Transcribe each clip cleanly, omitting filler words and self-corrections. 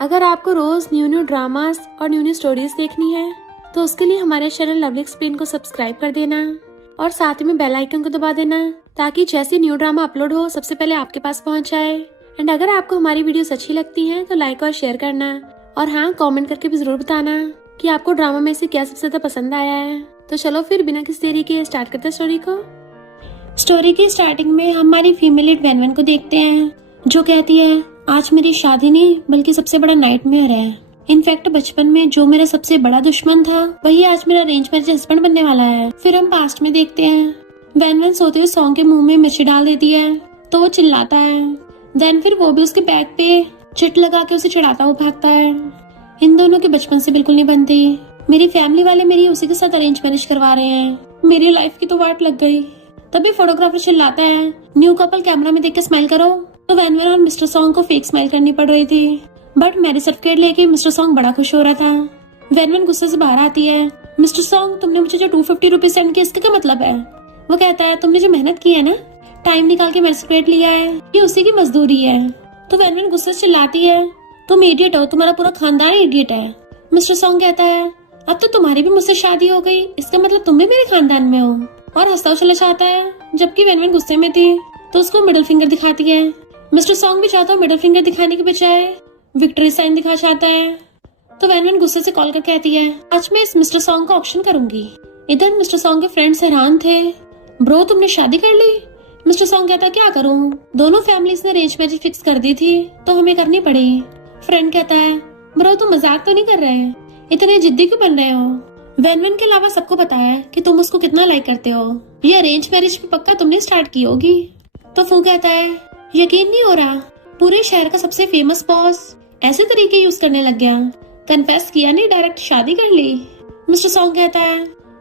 अगर आपको रोज new new dramas और न्यू न्यू स्टोरीज देखनी है तो उसके लिए हमारे चैनल लवली एक्सप्लेन को सब्सक्राइब कर देना और साथ में बेल आइकन को दबा देना ताकि जैसे न्यू ड्रामा अपलोड हो सबसे पहले आपके पास पहुंच जाए। एंड अगर आपको हमारी वीडियोस अच्छी लगती हैं तो लाइक और शेयर करना और हाँ, कमेंट करके भी जरूर बताना कि आपको ड्रामा में से क्या सबसे ज्यादा पसंद आया है। तो चलो फिर बिना किसी देरी के स्टार्ट करते हैं स्टोरी को। स्टोरी की स्टार्टिंग में हमारी फीमेल लीड वैनवन को देखते हैं जो कहती है आज मेरी शादी नहीं बल्कि सबसे बड़ा नाइटमेयर है। इनफैक्ट बचपन में जो मेरा सबसे बड़ा दुश्मन था वही आज मेरा अरेंज मैरिज हस्बैंड बनने वाला है। फिर हम पास्ट में देखते हैं वैनवन सोते हुए सॉन्ग के मुंह में मिर्ची डाल देती है तो वो चिल्लाता है। देन फिर वो भी उसके बैग पे चिट लगा के उसे चिढ़ाता हुआ भागता है। इन दोनों के बचपन से बिल्कुल नहीं बनती। मेरी फैमिली वाले मेरी उसी के साथ अरेंज मैरिज करवा रहे हैं। मेरी लाइफ की तो वाट लग गई। तभी फोटोग्राफर चिल्लाता है न्यू कपल कैमरा में देख के स्माइल करो। तो वैनवन और मिस्टर सॉन्ग को फेक स्माइल करनी पड़ रही थी बट मैरिज सर्टिफिकेट लेके मिस्टर सॉन्ग बड़ा खुश हो रहा था। वैनवन गुस्से से बाहर आती है। मिस्टर सॉन्ग तुमने मुझे जो 250 रुपीज सेंड किया इसका क्या मतलब है? वो कहता है तुमने जो मेहनत की है ना, टाइम निकाल के मैरिज सर्टिफिकेट लिया है, ये उसी की मजदूरी है। तो वैनवन गुस्से से चिल्लाती है तुम इडियट हो, तुम्हारा पूरा खानदान इडियट है। मिस्टर सॉन्ग कहता है अब तो तुम्हारी भी मुझसे शादी हो गई, इसका मतलब तुम भी मेरे खानदान में हो, और हंसता चला जाता है। जबकि वैनवन गुस्से में थी तो उसको मिडिल फिंगर दिखाती है। मिस्टर सॉन्ग भी चाहता है मिडिल फिंगर दिखाने के बजाय विक्ट्री साइन दिखा चाहता है। तो वैनवन गुस्से से कॉल कर कहती है आज मैं इस मिस्टर सॉन्ग का ऑप्शन करूंगी। इधर मिस्टर सॉन्ग के फ्रेंड्स हैरान थे। ब्रो तुमने शादी कर ली? मिस्टर सॉन्ग कहता क्या करूं, दोनों फैमिलीज ने अरेंज मैरिज फिक्स कर दी थी तो हमें करनी पड़ी। फ्रेंड कहता है ब्रो तुम मजाक तो नहीं कर रहे, इतने जिद्दी क्यों बन रहे हो? वैनवन के अलावा सबको पता है कि तुम उसको कितना लाइक करते हो। ये अरेंज मैरिज भी पक्का तुमने स्टार्ट की होगी। तो फू कहता है यकीन नहीं हो रहा, पूरे शहर का सबसे फेमस बॉस ऐसे तरीके यूज करने लग गया। कन्फेस किया नहीं, डायरेक्ट शादी कर ली। मिस्टर सॉन्ग कहता है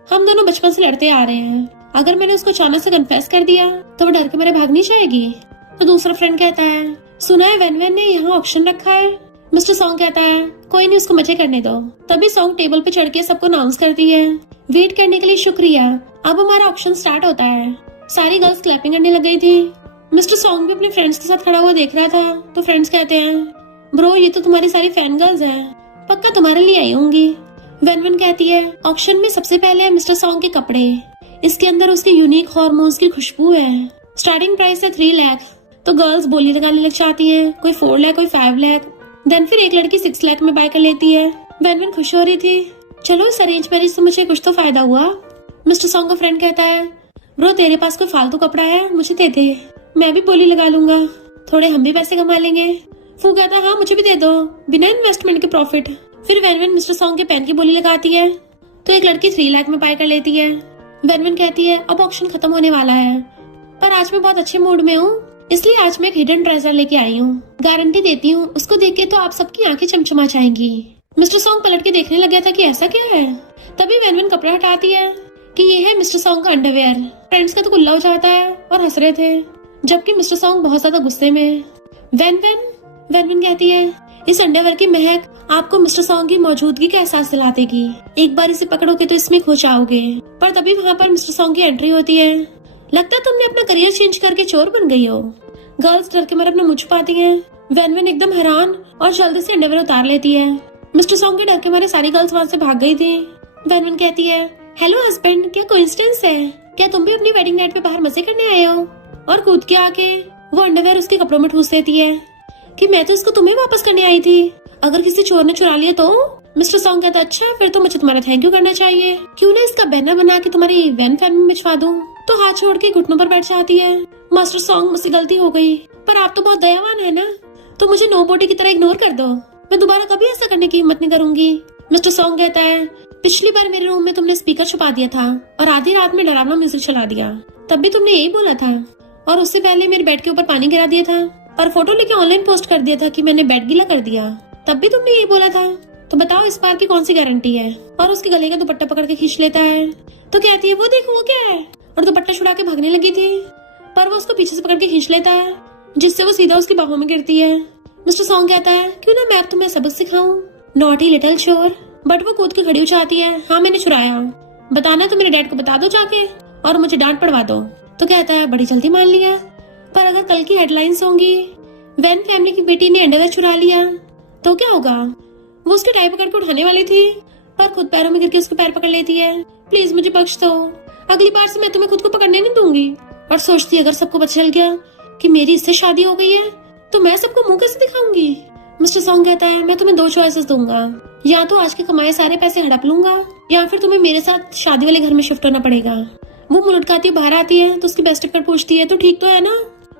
हम दोनों बचपन से लड़ते आ रहे हैं, अगर मैंने उसको अचानक से कन्फेस कर दिया तो वो डर के मेरे भाग नहीं जाएगी। तो दूसरा फ्रेंड कहता है सुना है वैनवन ने यहाँ ऑप्शन रखा है। मिस्टर सॉन्ग कहता है कोई नहीं, उसको मजे करने दो। तभी सॉन्ग टेबल पे चढ़ के सबको अनाउंस करती है वेट करने के लिए शुक्रिया, अब हमारा ऑप्शन स्टार्ट होता है। सारी गर्ल्स क्लैपिंग करने लग गई थी। मिस्टर सॉन्ग भी अपने फ्रेंड्स के साथ खड़ा हुआ देख रहा था। तो फ्रेंड्स कहते हैं ब्रो ये तो तुम्हारी सारी फैन गर्ल्स हैं, पक्का तुम्हारे लिए आई होंगी। वैनवन कहती है ऑक्शन में सबसे पहले है मिस्टर सॉन्ग के कपड़े, इसके अंदर उसके यूनिक हार्मोन्स की खुशबू है। स्टार्टिंग प्राइस है 3 लाख। तो गर्ल्स बोली लगाने लग जाती हैं, कोई 4 लाख कोई 5 लाख। देन फिर एक लड़की 6 लाख में बाय कर लेती है। वैनवन खुश हो रही थी, चलो इस अरेंज मैरिज से मुझे कुछ तो फायदा हुआ। मिस्टर सॉन्ग का फ्रेंड कहता है ब्रो तेरे पास कोई फालतू कपड़ा है मुझे दे दे, मैं भी बोली लगा लूंगा, थोड़े हम भी पैसे कमा लेंगे। फू कहता है हाँ मुझे भी दे दो, बिना इन्वेस्टमेंट के प्रॉफिट। फिर वैनवन मिस्टर सॉन्ग के पेन की बोली लगाती है तो एक लड़की 3 लाख में बाय कर लेती है। वैनवन कहती है अब ऑक्शन खत्म होने वाला है पर आज मैं बहुत अच्छे मूड में हूँ, इसलिए आज मैं एक हिडन ट्रेजर लेके आई हूँ। गारंटी देती हूँ उसको देख के तो आप सबकी आंखें चमचमा जाएंगी। मिस्टर सॉन्ग पलट के देखने लग गया था कि ऐसा क्या है। तभी वैनवन कपड़ा हटाती है कि ये है मिस्टर सॉन्ग का अंडरवेयर। फ्रेंड्स का तो गुल्ला हो जाता है और हंस रहे थे, जबकि मिस्टर सॉन्ग बहुत ज्यादा गुस्से में। वैनवन कहती है इस अंडरवेयर की महक आपको मिस्टर सॉन्ग की मौजूदगी का एहसास दिला देगी, एक बार इसे पकड़ोगे तो इसमें खो जाओगे। पर तभी वहाँ पर मिस्टर सॉन्ग की एंट्री होती है। लगता है तुमने अपना करियर चेंज करके चोर बन गई हो। गर्ल्स डर के मारे अपना मुंह छुपाती हैं। वैनवन एकदम हैरान और जल्दी से अंडरवेयर उतार लेती है। मिस्टर सॉन्ग के डर के मारे सारी गर्ल्स वहाँ से भाग गई थी। वैनवन कहती है हेलो हस्बैंड, क्या कोइंसिडेंस है, क्या तुम भी अपनी वेडिंग नाइट पे बाहर मजे करने आए हो? और कूद के आके वो अंडरवेयर उसके कपड़ों में ठूस देती है कि मैं तो इसको तुम्हें वापस करने आई थी, अगर किसी चोर ने चुरा लिया तो? मिस्टर सॉन्ग कहता अच्छा फिर तो मुझे तुम्हारा थैंक यू करना चाहिए, क्यों ना इसका बैनर बना के तुम्हारी वैन फैमिली में भिजवा दूं। तो हाथ छोड़ के घुटनों पर बैठ जाती है। मास्टर सॉन्ग मुझसे गलती हो गई, पर आप तो बहुत दयावान है ना, तो मुझे नो बॉडी की तरह इग्नोर कर दो, मैं दोबारा कभी ऐसा करने की हिम्मत नहीं करूंगी। मिस्टर सॉन्ग कहता है पिछली बार मेरे रूम में तुमने स्पीकर छुपा दिया था और आधी रात में डरावना म्यूजिक चला दिया, तब भी तुमने यही बोला था, और उससे पहले मेरे बेड के ऊपर पानी गिरा दिया था और फोटो लेके ऑनलाइन पोस्ट कर दिया था कि मैंने बेड गीला कर दिया, तब भी तुमने यही बोला था। तो बताओ इस बार की कौन सी गारंटी है? और उसके गले का दुपट्टा पकड़ के खींच लेता है। तो कहती है वो देखो वो क्या है, और दुपट्टा छुड़ा के भागने लगी थी पर वो उसको पीछे से पकड़ के खींच लेता है जिससे वो सीधा उसकी बाहों में गिरती है। मिस्टर सॉन्ग कहता है क्यों ना मैं अब तुम्हें सबक सिखाऊं, नॉटी लिटिल चोर। बट वो कूद के खड़ी हो जाती है, हाँ मैंने चुराया, बताना तो मेरे डैड को बता दो जाके और मुझे डांट पड़वा दो। तो कहता है बड़ी जल्दी मान लिया, पर अगर कल की हेडलाइंस होंगी वैन फैमिली की बेटी ने अंडरवेयर चुरा लिया, तो क्या होगा? वो उसके टाई पकड़ के उठाने वाली थी, पर खुद पैरों में गिर के उसके पैर पकड़ लेती है। प्लीज मुझे बख्श दो, अगली बार से मैं तुम्हें खुद को पकड़ने नहीं दूंगी। और सोचती अगर सबको पता चल गया कि मेरी इससे शादी हो गई है तो मैं सबको मुंह कैसे दिखाऊंगी। मिस्टर सॉन्ग कहता है मैं तुम्हें 2 चॉइसेस दूंगा, या तो आज के कमाए सारे पैसे हड़प लूंगा या फिर तुम्हें मेरे साथ शादी वाले घर में शिफ्ट होना पड़ेगा। वो मुंह लटकाती बाहर आती है तो उसकी बेस्ट फ्रेंड पूछती है तो ठीक तो है ना?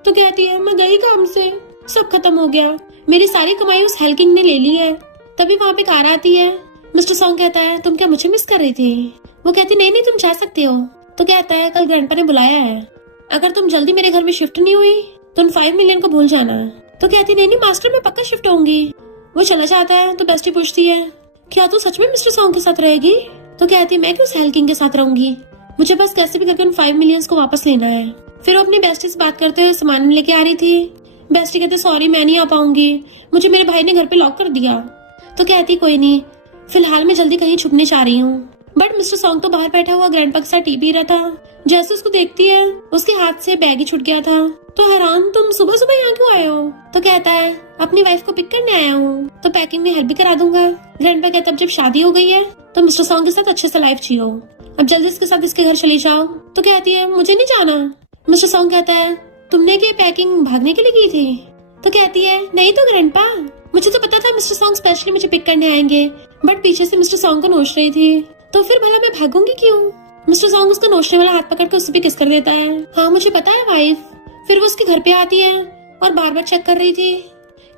तो कहती है मैं गई काम से, सब खत्म हो गया, मेरी सारी कमाई उस हेल्किंग ने ले ली है। तभी वहाँ पे कार आती है। मिस्टर सॉन्ग कहता है तुम क्या मुझे मिस कर रही थी? वो कहती नहीं नहीं तुम जा सकते हो। तो कहता है कल ग्रैंडपा ने बुलाया है, अगर तुम जल्दी मेरे घर में शिफ्ट नहीं हुई तो उन 5 मिलियन को भूल जाना। तो कहती नहीं नहीं मास्टर मैं पक्का शिफ्ट होंगी। वो चला जाता है तो बेस्टी पूछती है क्या तू सच में मिस्टर सॉन्ग के साथ रहेगी? तो कहती है मैं क्यों सेल किंग के साथ रहूंगी, मुझे बस कैसे भी करके उन 5 मिलियन को वापस लेना है। फिर वो अपनी बेस्टी से बात करते हुए सामान लेके आ रही थी। बेस्टी कहते सॉरी मैं नहीं आ पाऊंगी, मुझे मेरे भाई ने घर पे लॉक कर दिया। तो कहती कोई नहीं, फिलहाल मैं जल्दी कहीं छुपने चाह रही हूँ। बट मिस्टर सॉन्ग तो बाहर बैठा हुआ ग्रैंडपा के साथ टी पी रहा था। जैसे उसको देखती है उसके हाथ से बैग ही छूट गया था। तो हैरान तुम सुबह सुबह यहाँ क्यों आए हो? तो कहता है अपनी वाइफ को पिक करने आया हूँ, तो पैकिंग में हेल्प भी करा दूंगा। ग्रैंडपा कहता अब जब शादी हो गई है तो मिस्टर सॉन्ग के साथ अच्छे से लाइफ जियो, अब जल्दी इसके साथ इसके घर चली जाओ। तो कहती है मुझे नहीं जाना। मिस्टर सॉन्ग कहता है तुमने क्या पैकिंग भागने के लिए की थी? तो कहती है नहीं तो ग्रैंडपा, मुझे तो पता था मिस्टर सॉन्ग स्पेशली मुझे पिक करने आएंगे, बट पीछे से मिस्टर सॉन्ग को नोच रही थी, तो फिर भला मैं भागूंगी क्यों? मिस्टर सॉन्ग उसका नोचने वाला हाथ पकड़ कर उस पे किस कर देता है। हाँ मुझे पता है वाइफ। फिर वो उसके घर पे आती है और बार बार चेक कर रही थी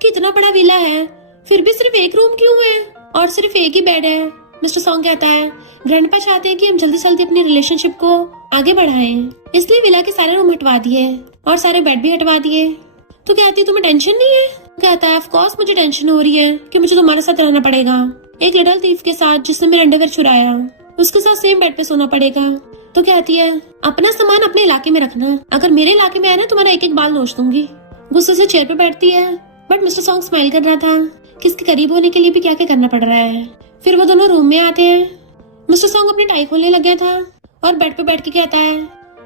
कि इतना बड़ा विला है फिर भी सिर्फ एक रूम क्यों है और सिर्फ एक ही बेड है। मिस्टर सॉन्ग कहता है ग्रैंडपा चाहते हैं कि हम जल्दी जल्दी अपनी रिलेशनशिप को आगे बढ़ाएं, इसलिए विला के सारे रूम हटवा दिए और सारे बेड भी हटवा दिए। तो कहती तुम्हें टेंशन नहीं है? कहता है ऑफ कोर्स मुझे टेंशन हो रही है कि मुझे तुम्हारे साथ रहना पड़ेगा, एक लिटिल थीफ के साथ जिसने मेरा अंडरवेयर चुराया उसके साथ सेम बेड पे सोना पड़ेगा। तो कहती है अपना सामान अपने इलाके में रखना, अगर मेरे इलाके में आया ना तुम्हारा एक एक बाल नोच दूंगी। गुस्से से चेयर पे बैठती है, बट मिस्टर सॉन्ग स्माइल कर रहा था कि इसके करीब होने के लिए भी क्या क्या करना पड़ रहा है। फिर वो दोनों रूम में आते हैं। मिस्टर सॉन्ग अपनी टाई खोलने लग गया था और बेड पे बैठ के कहता है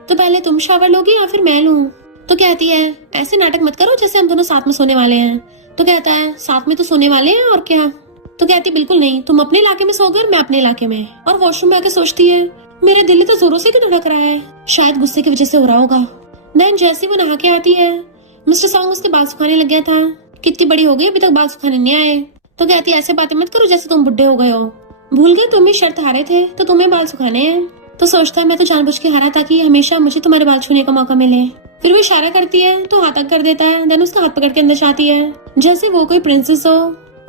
तो पहले तुम शावर लोगी या फिर मैं लूं? तो कहती है ऐसे नाटक मत करो जैसे हम दोनों साथ में सोने वाले हैं। तो कहता है साथ में तो सोने वाले हैं और क्या। तो कहती बिल्कुल नहीं, तुम अपने इलाके में सोगे और मैं अपने इलाके में। और वॉशरूम में आके सोचती है मेरा दिल तो जोरों से क्यों धड़क रहा है, शायद गुस्से की वजह से हो रहा होगा। देन जैसे वो नहा के आती है मिस्टर सॉन्ग उसके बाल सुखाने लग गया था। कितनी बड़ी हो गई अभी तक बाल सुखाने नहीं आए। तो कहती ऐसे बातें मत करो जैसे तुम बुढ़े हो गए हो, भूल गए तुम ही शर्त हारे थे तो तुम्हें बाल सुखाने हैं। तो सोचता है मैं तो जानबूझ के हारा ताकि हमेशा मुझे तुम्हारे बाल छूने का मौका मिले। फिर वो इशारा करती है तो हाथ तक कर देता है। देन उसका हाथ पकड़ के अंदर जाती है जैसे वो कोई प्रिंसेस हो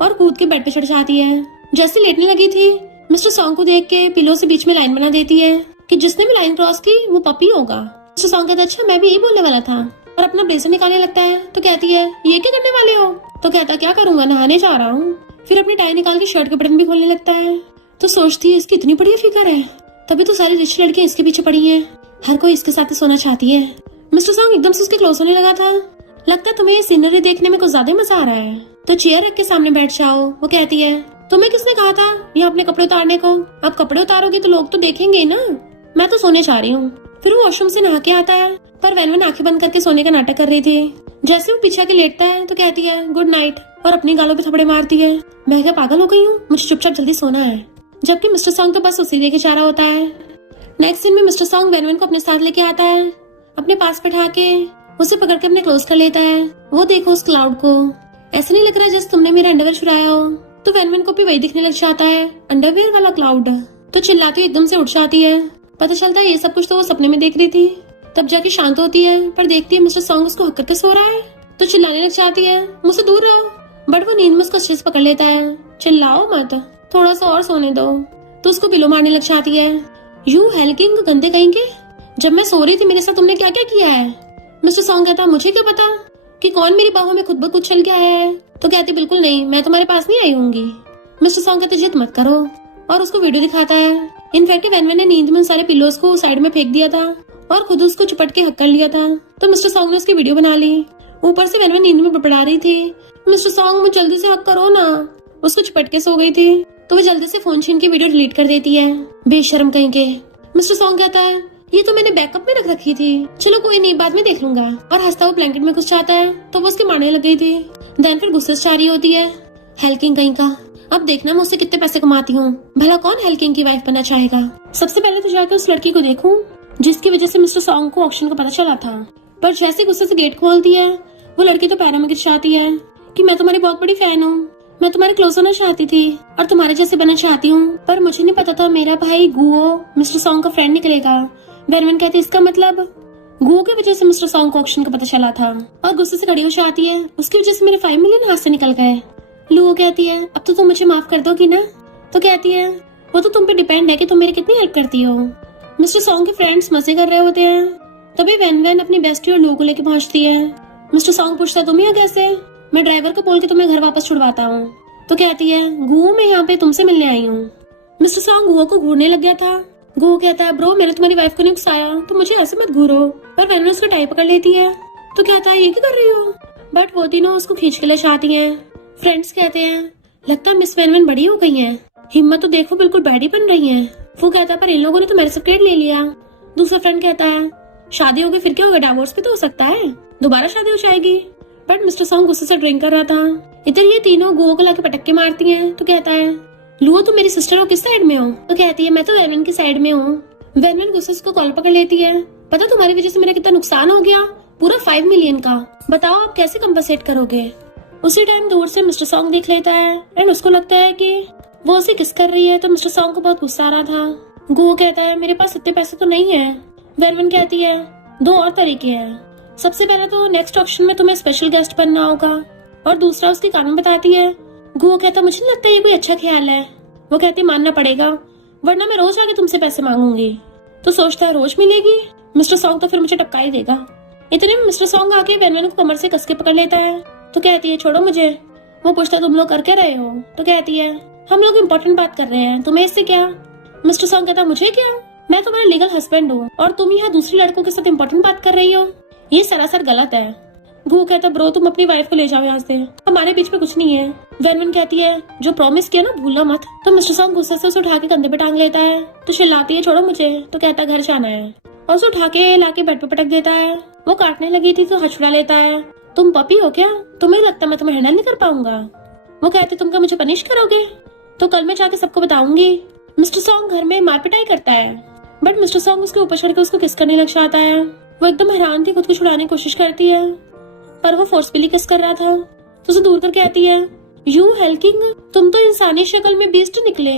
और कूद के बेड पे चढ़ जाती है। जैसे लेटने लगी थी मिस्टर सॉन्ग को देख के पिलो से बीच में लाइन बना देती है कि जिसने भी लाइन क्रॉस की वो पपी होगा। मिस्टर सॉन्ग कहता अच्छा मैं भी यही बोलने वाला था, और अपना ब्लेजर निकालने लगता है। तो कहती है ये क्या करने वाले हो? तो कहता क्या करूंगा, नहाने जा रहा हूँ। फिर अपनी टाई निकाल के शर्ट के बटन भी खोलने लगता है। तो सोचती है इसकी इतनी बढ़िया फिगर है, तभी तो सारी रिच लड़कियां इसके पीछे पड़ी हैं, हर कोई इसके साथ सोना चाहती है। मिस्टर सॉन्ग एकदम से उसके क्लोज होने लगा था। लगता है तुम्हें ये सीनरी देखने में कुछ ज्यादा मजा आ रहा है, तो चेयर रख के सामने बैठ जाओ। वो कहती है तुम्हें किसने कहा था यहाँ अपने कपड़े उतारने को? अब कपड़े उतारोगी तो लोग तो देखेंगे ना, मैं तो सोने जा रही हूँ। फिर वो वॉशरूम से नहा के आता है, पर वैनवन आंखें बंद करके सोने का नाटक कर रही थी। जैसे वो पीछे आके लेटता है तो कहती है गुड नाइट और अपनी गालों पे थपड़े मारती है। मैं क्या पागल हो गई हूँ, मुझे चुपचाप जल्दी सोना है। जबकि मिस्टर सॉन्ग तो बस उसी लेके जा रहा होता है। नेक्स्ट सीन में मिस्टर सॉन्ग वैनवन को अपने साथ लेके आता है, अपने पास बैठा के उसे पकड़ के अपने क्लोज कर लेता है। वो देखो उस क्लाउड को, ऐसा नहीं लग रहा जैसे तुमने मेरा अंडरवेयर चुराया हो। तो वैनवन को भी वही दिखने लग जाता है, अंडरवेयर वाला क्लाउड। तो चिल्लाती एकदम से उठ जाती है। पता चलता है ये सब कुछ तो वो सपने में देख रही थी। तब जाके शांत होती है, पर देखती है मिस्टर सॉन्ग उसको हक करके सो रहा है। तो चिल्लाने लग जाती है मुझसे दूर रहो, बट वो नींद में उसको अच्छे से पकड़ लेता है। चिल्लाओ मत, थोड़ा सा और सोने दो। तो उसको पिलो मारने लग जाती है। यू हेल्किंग गंदे कहेंगे, जब मैं सो रही थी मेरे साथ तुमने क्या क्या किया है? मिस्टर सॉन्ग कहता मुझे क्या पता कि कौन मेरी बाहों में खुद ब खुद चल के आया है। तो कहती बिल्कुल नहीं, मैं तुम्हारे पास नहीं आई होंगी। मिस्टर सॉन्ग कहते जिद मत करो, और उसको वीडियो दिखाता है। इनफैक्ट वैनवन ने नींद में सारे पिलोस को साइड में फेंक दिया था और खुद उसको चुपट के हक कर लिया था। तो मिस्टर सॉन्ग ने उसकी वीडियो बना ली। ऊपर से वैनवन नींद में बड़बड़ा रही थी, मिस्टर सॉन्ग मुझे जल्दी से हक करो ना। उसको चुपट के सो गई थी, तो वो जल्दी से फोन छीन के वीडियो डिलीट कर देती है। बेशर्म कहीं के। मिस्टर सॉन्ग कहता है ये तो मैंने बैकअप में रख रखी थी, चलो कोई नहीं बाद में देख लूंगा। और हंसता वो ब्लैंकेट में घुस जाता है, तो वो उसके मारने लग गई थी। देन फिर गुस्से से जा रही होती है। हेल्किंग कहीं का, अब देखना मैं उससे कितने पैसे कमाती हूँ। भला कौन हेल्किंग की वाइफ बनना चाहेगा। सबसे पहले तो जाकर उस लड़की को देखूं जिसकी वजह से मिस्टर सॉन्ग को ऑक्शन का पता चला था। पर जैसे गुस्से से गेट खोलती है वो लड़की तो पैरों में गिर जाती है कि मैं तुम्हारी बहुत बड़ी फैन हूँ, मैं तुम्हारे क्लोज होना चाहती थी और तुम्हारे जैसे बनना चाहती हूँ, पर मुझे नहीं पता था मेरा भाई गुओ मिस्टर सॉन्ग का फ्रेंड निकलेगा। वेनवेन कहती इसका मतलब गुओ की वजह से मिस्टर सॉन्ग को ऑक्शन का पता चला था और गुस्से से खड़ी हो जाती है, उसकी वजह से मेरे 5 मिलियन हाथ से निकल गए। लुओ कहती है अब तो तुम मुझे माफ कर दोगी ना। तो कहती है वो तो तुम पे डिपेंड है कि तुम मेरी कितनी हेल्प करती हो। मिस्टर सॉन्ग के फ्रेंड्स मजे कर रहे होते हैं, तभी वेनवेन अपनी बेस्टी और लुओ को लेके पहुंचती है। मिस्टर सॉन्ग पूछता तुम यहाँ कैसे, मैं ड्राइवर को बोल के तुम्हें घर वापस छुड़वाता हूँ। तो कहती है गुओ मैं यहाँ पे तुमसे मिलने आई हूँ। मिस्टर सॉन्ग गुओ को घूरने लग गया था। गुओ कहता है ब्रो मैंने तुम्हारी वाइफ को नहीं उकसाया तो मुझे ऐसे मत घूरो, पर वेनवेन उसका टाई पकड़ लेती है। तो कहता है ये क्या कर रही हो, बट वो तीनों उसको खींच के ले जाती है। फ्रेंड्स कहते हैं लगता है मिस वेनवेन बड़ी हो गई है, हिम्मत तो देखो बिल्कुल बैडी बन रही है। वो कहता है पर इन लोगों ने तो मेरे सर्टिफिकेट ले लिया। दूसरा फ्रेंड कहता है शादी होगी फिर क्या होगा, डिवोर्स भी तो हो सकता है, दोबारा शादी हो जाएगी। बट मिस्टर सॉन्ग गुस्से से ड्रिंक कर रहा था। इधर ये तीनों गुओ को लाके पटक के मारती हैं। तो कहता है लुओ तुम मेरी सिस्टर हो, किस साइड में हो। तो कहती है मैं तो वेनवेन की साइड में हूँ। वेनवेन गुस्से से उसको कॉल पकड़ लेती है, पता तुम्हारी वजह से मेरा कितना नुकसान हो गया, पूरा 5 मिलियन का, बताओ आप कैसे कंपनसेट करोगे। उसी टाइम दूर से मिस्टर सॉन्ग देख लेता है एंड उसको लगता है कि वो उसे किस कर रही है। तो मिस्टर सॉन्ग को बहुत गुस्सा आ रहा था। गुओ कहता है मेरे पास इतने पैसे तो नहीं है। वेनवेन कहती है 2 और तरीके हैं, सबसे पहला तो नेक्स्ट ऑप्शन में तुम्हें स्पेशल गेस्ट बनना होगा और दूसरा उसकी कानून बताती है। गुओ कहता मुझे नहीं लगता ये कोई अच्छा ख्याल है। वो कहती मानना पड़ेगा वरना मैं रोज आके तुमसे पैसे मांगूंगी। तो सोचता है रोज मिलेगी, मिस्टर सॉन्ग तो फिर मुझे टपका ही देगा। इतने में मिस्टर सॉन्ग आके वेनवेन को कमर से कस के पकड़ लेता है। तो कहती है छोड़ो मुझे। वो पूछता तुम लोग कर क्या रहे हो। तो कहती है हम लोग इम्पोर्टेंट बात कर रहे हैं, तुम्हें इससे क्या। मिस्टर सॉन्ग कहता मुझे क्या, मैं तुम्हारा लीगल हस्बैंड हूँ और तुम यहाँ दूसरी लड़कों के साथ इम्पोर्टेंट बात कर रही हो, ये सरासर गलत है। गुओ कहता ब्रो तुम अपनी वाइफ को ले जाओ यहाँ से, हमारे बीच में कुछ नहीं है। वेनवेन कहती है जो प्रॉमिस किया ना भूलना मत। तो मिस्टर सॉन्ग गुस्से से उसे उठा के कंधे पे टांग लेता है। तो चिल्लाती है छोड़ो मुझे। तो कहता घर जाना है और उसे उठा के लाके बेड पे पटक देता है। वो काटने लगी थी तो हछुड़ा लेता है, तुम पपी हो क्या, तुम्हें लगता मैं तुम्हें हैंडल नहीं कर पाऊंगा। वो कहते तुम क्या मुझे पनिश करोगे, तो कल मैं जाके सबको बताऊंगी। मिस्टर सॉन्ग घर में मार पिटाई करता है बट मिस्टर सॉन्ग उसके ऊपर चढ़ के उसको किस करने लग जाता है। वो एकदम हैरान थी, खुद को छुड़ाने की कोशिश करती है पर वो फोर्सफुली किस कर रहा था। तो उसे दूर कर कहती है यू हेल्किंग, तुम तो इंसानी शक्ल में बीस्ट निकले,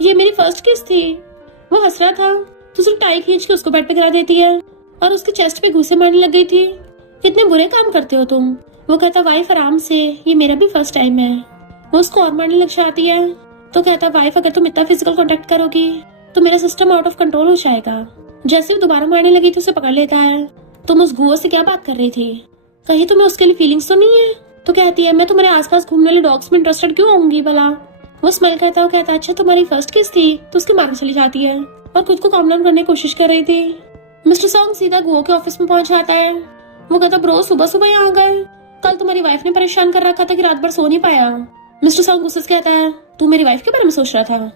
ये मेरी फर्स्ट किस थी। वो हंस रहा था तो उसे टाई खींच के उसको बेड पे गिरा देती है और उसके चेस्ट पे घूंसे मारने लग गई थी। कितने बुरे काम करते हो तुम। वो कहता वाइफ आराम से, ये मेरा भी फर्स्ट टाइम है। वो उसको और मारने लग जाती है। तो कहता वाइफ अगर तुम इतना फिजिकल कांटेक्ट करोगी तो मेरा सिस्टम आउट ऑफ कंट्रोल हो जाएगा। जैसे वो दोबारा मारने लगी तो उसे पकड़ लेता है। तुम उस गुओ से क्या बात कर रही थी, कहीं तुम्हें उसके लिए फीलिंग्स तो नहीं है। तो कहती है मैं तुम्हारे आसपास घूमने वाले डॉग्स में इंटरेस्टेड क्यों होंगी भला। वो स्माइल करता है, कहता है अच्छा तुम्हारी फर्स्ट किस थी। तो उसके मार चली जाती है और खुद को काम डाउन करने की कोशिश कर रही थी। मिस्टर सॉन्ग सीधा गुओ के ऑफिस में पहुंच जाता है। वो कहता ब्रो सुबह सुबह यहाँ गए, कल तुम्हारी वाइफ ने परेशान कर रखा था कि रात भर सो नहीं पाया। मिस्टर सॉन्ग गुस्से से कहता है तू मेरी वाइफ के बारे में सोच रहा था।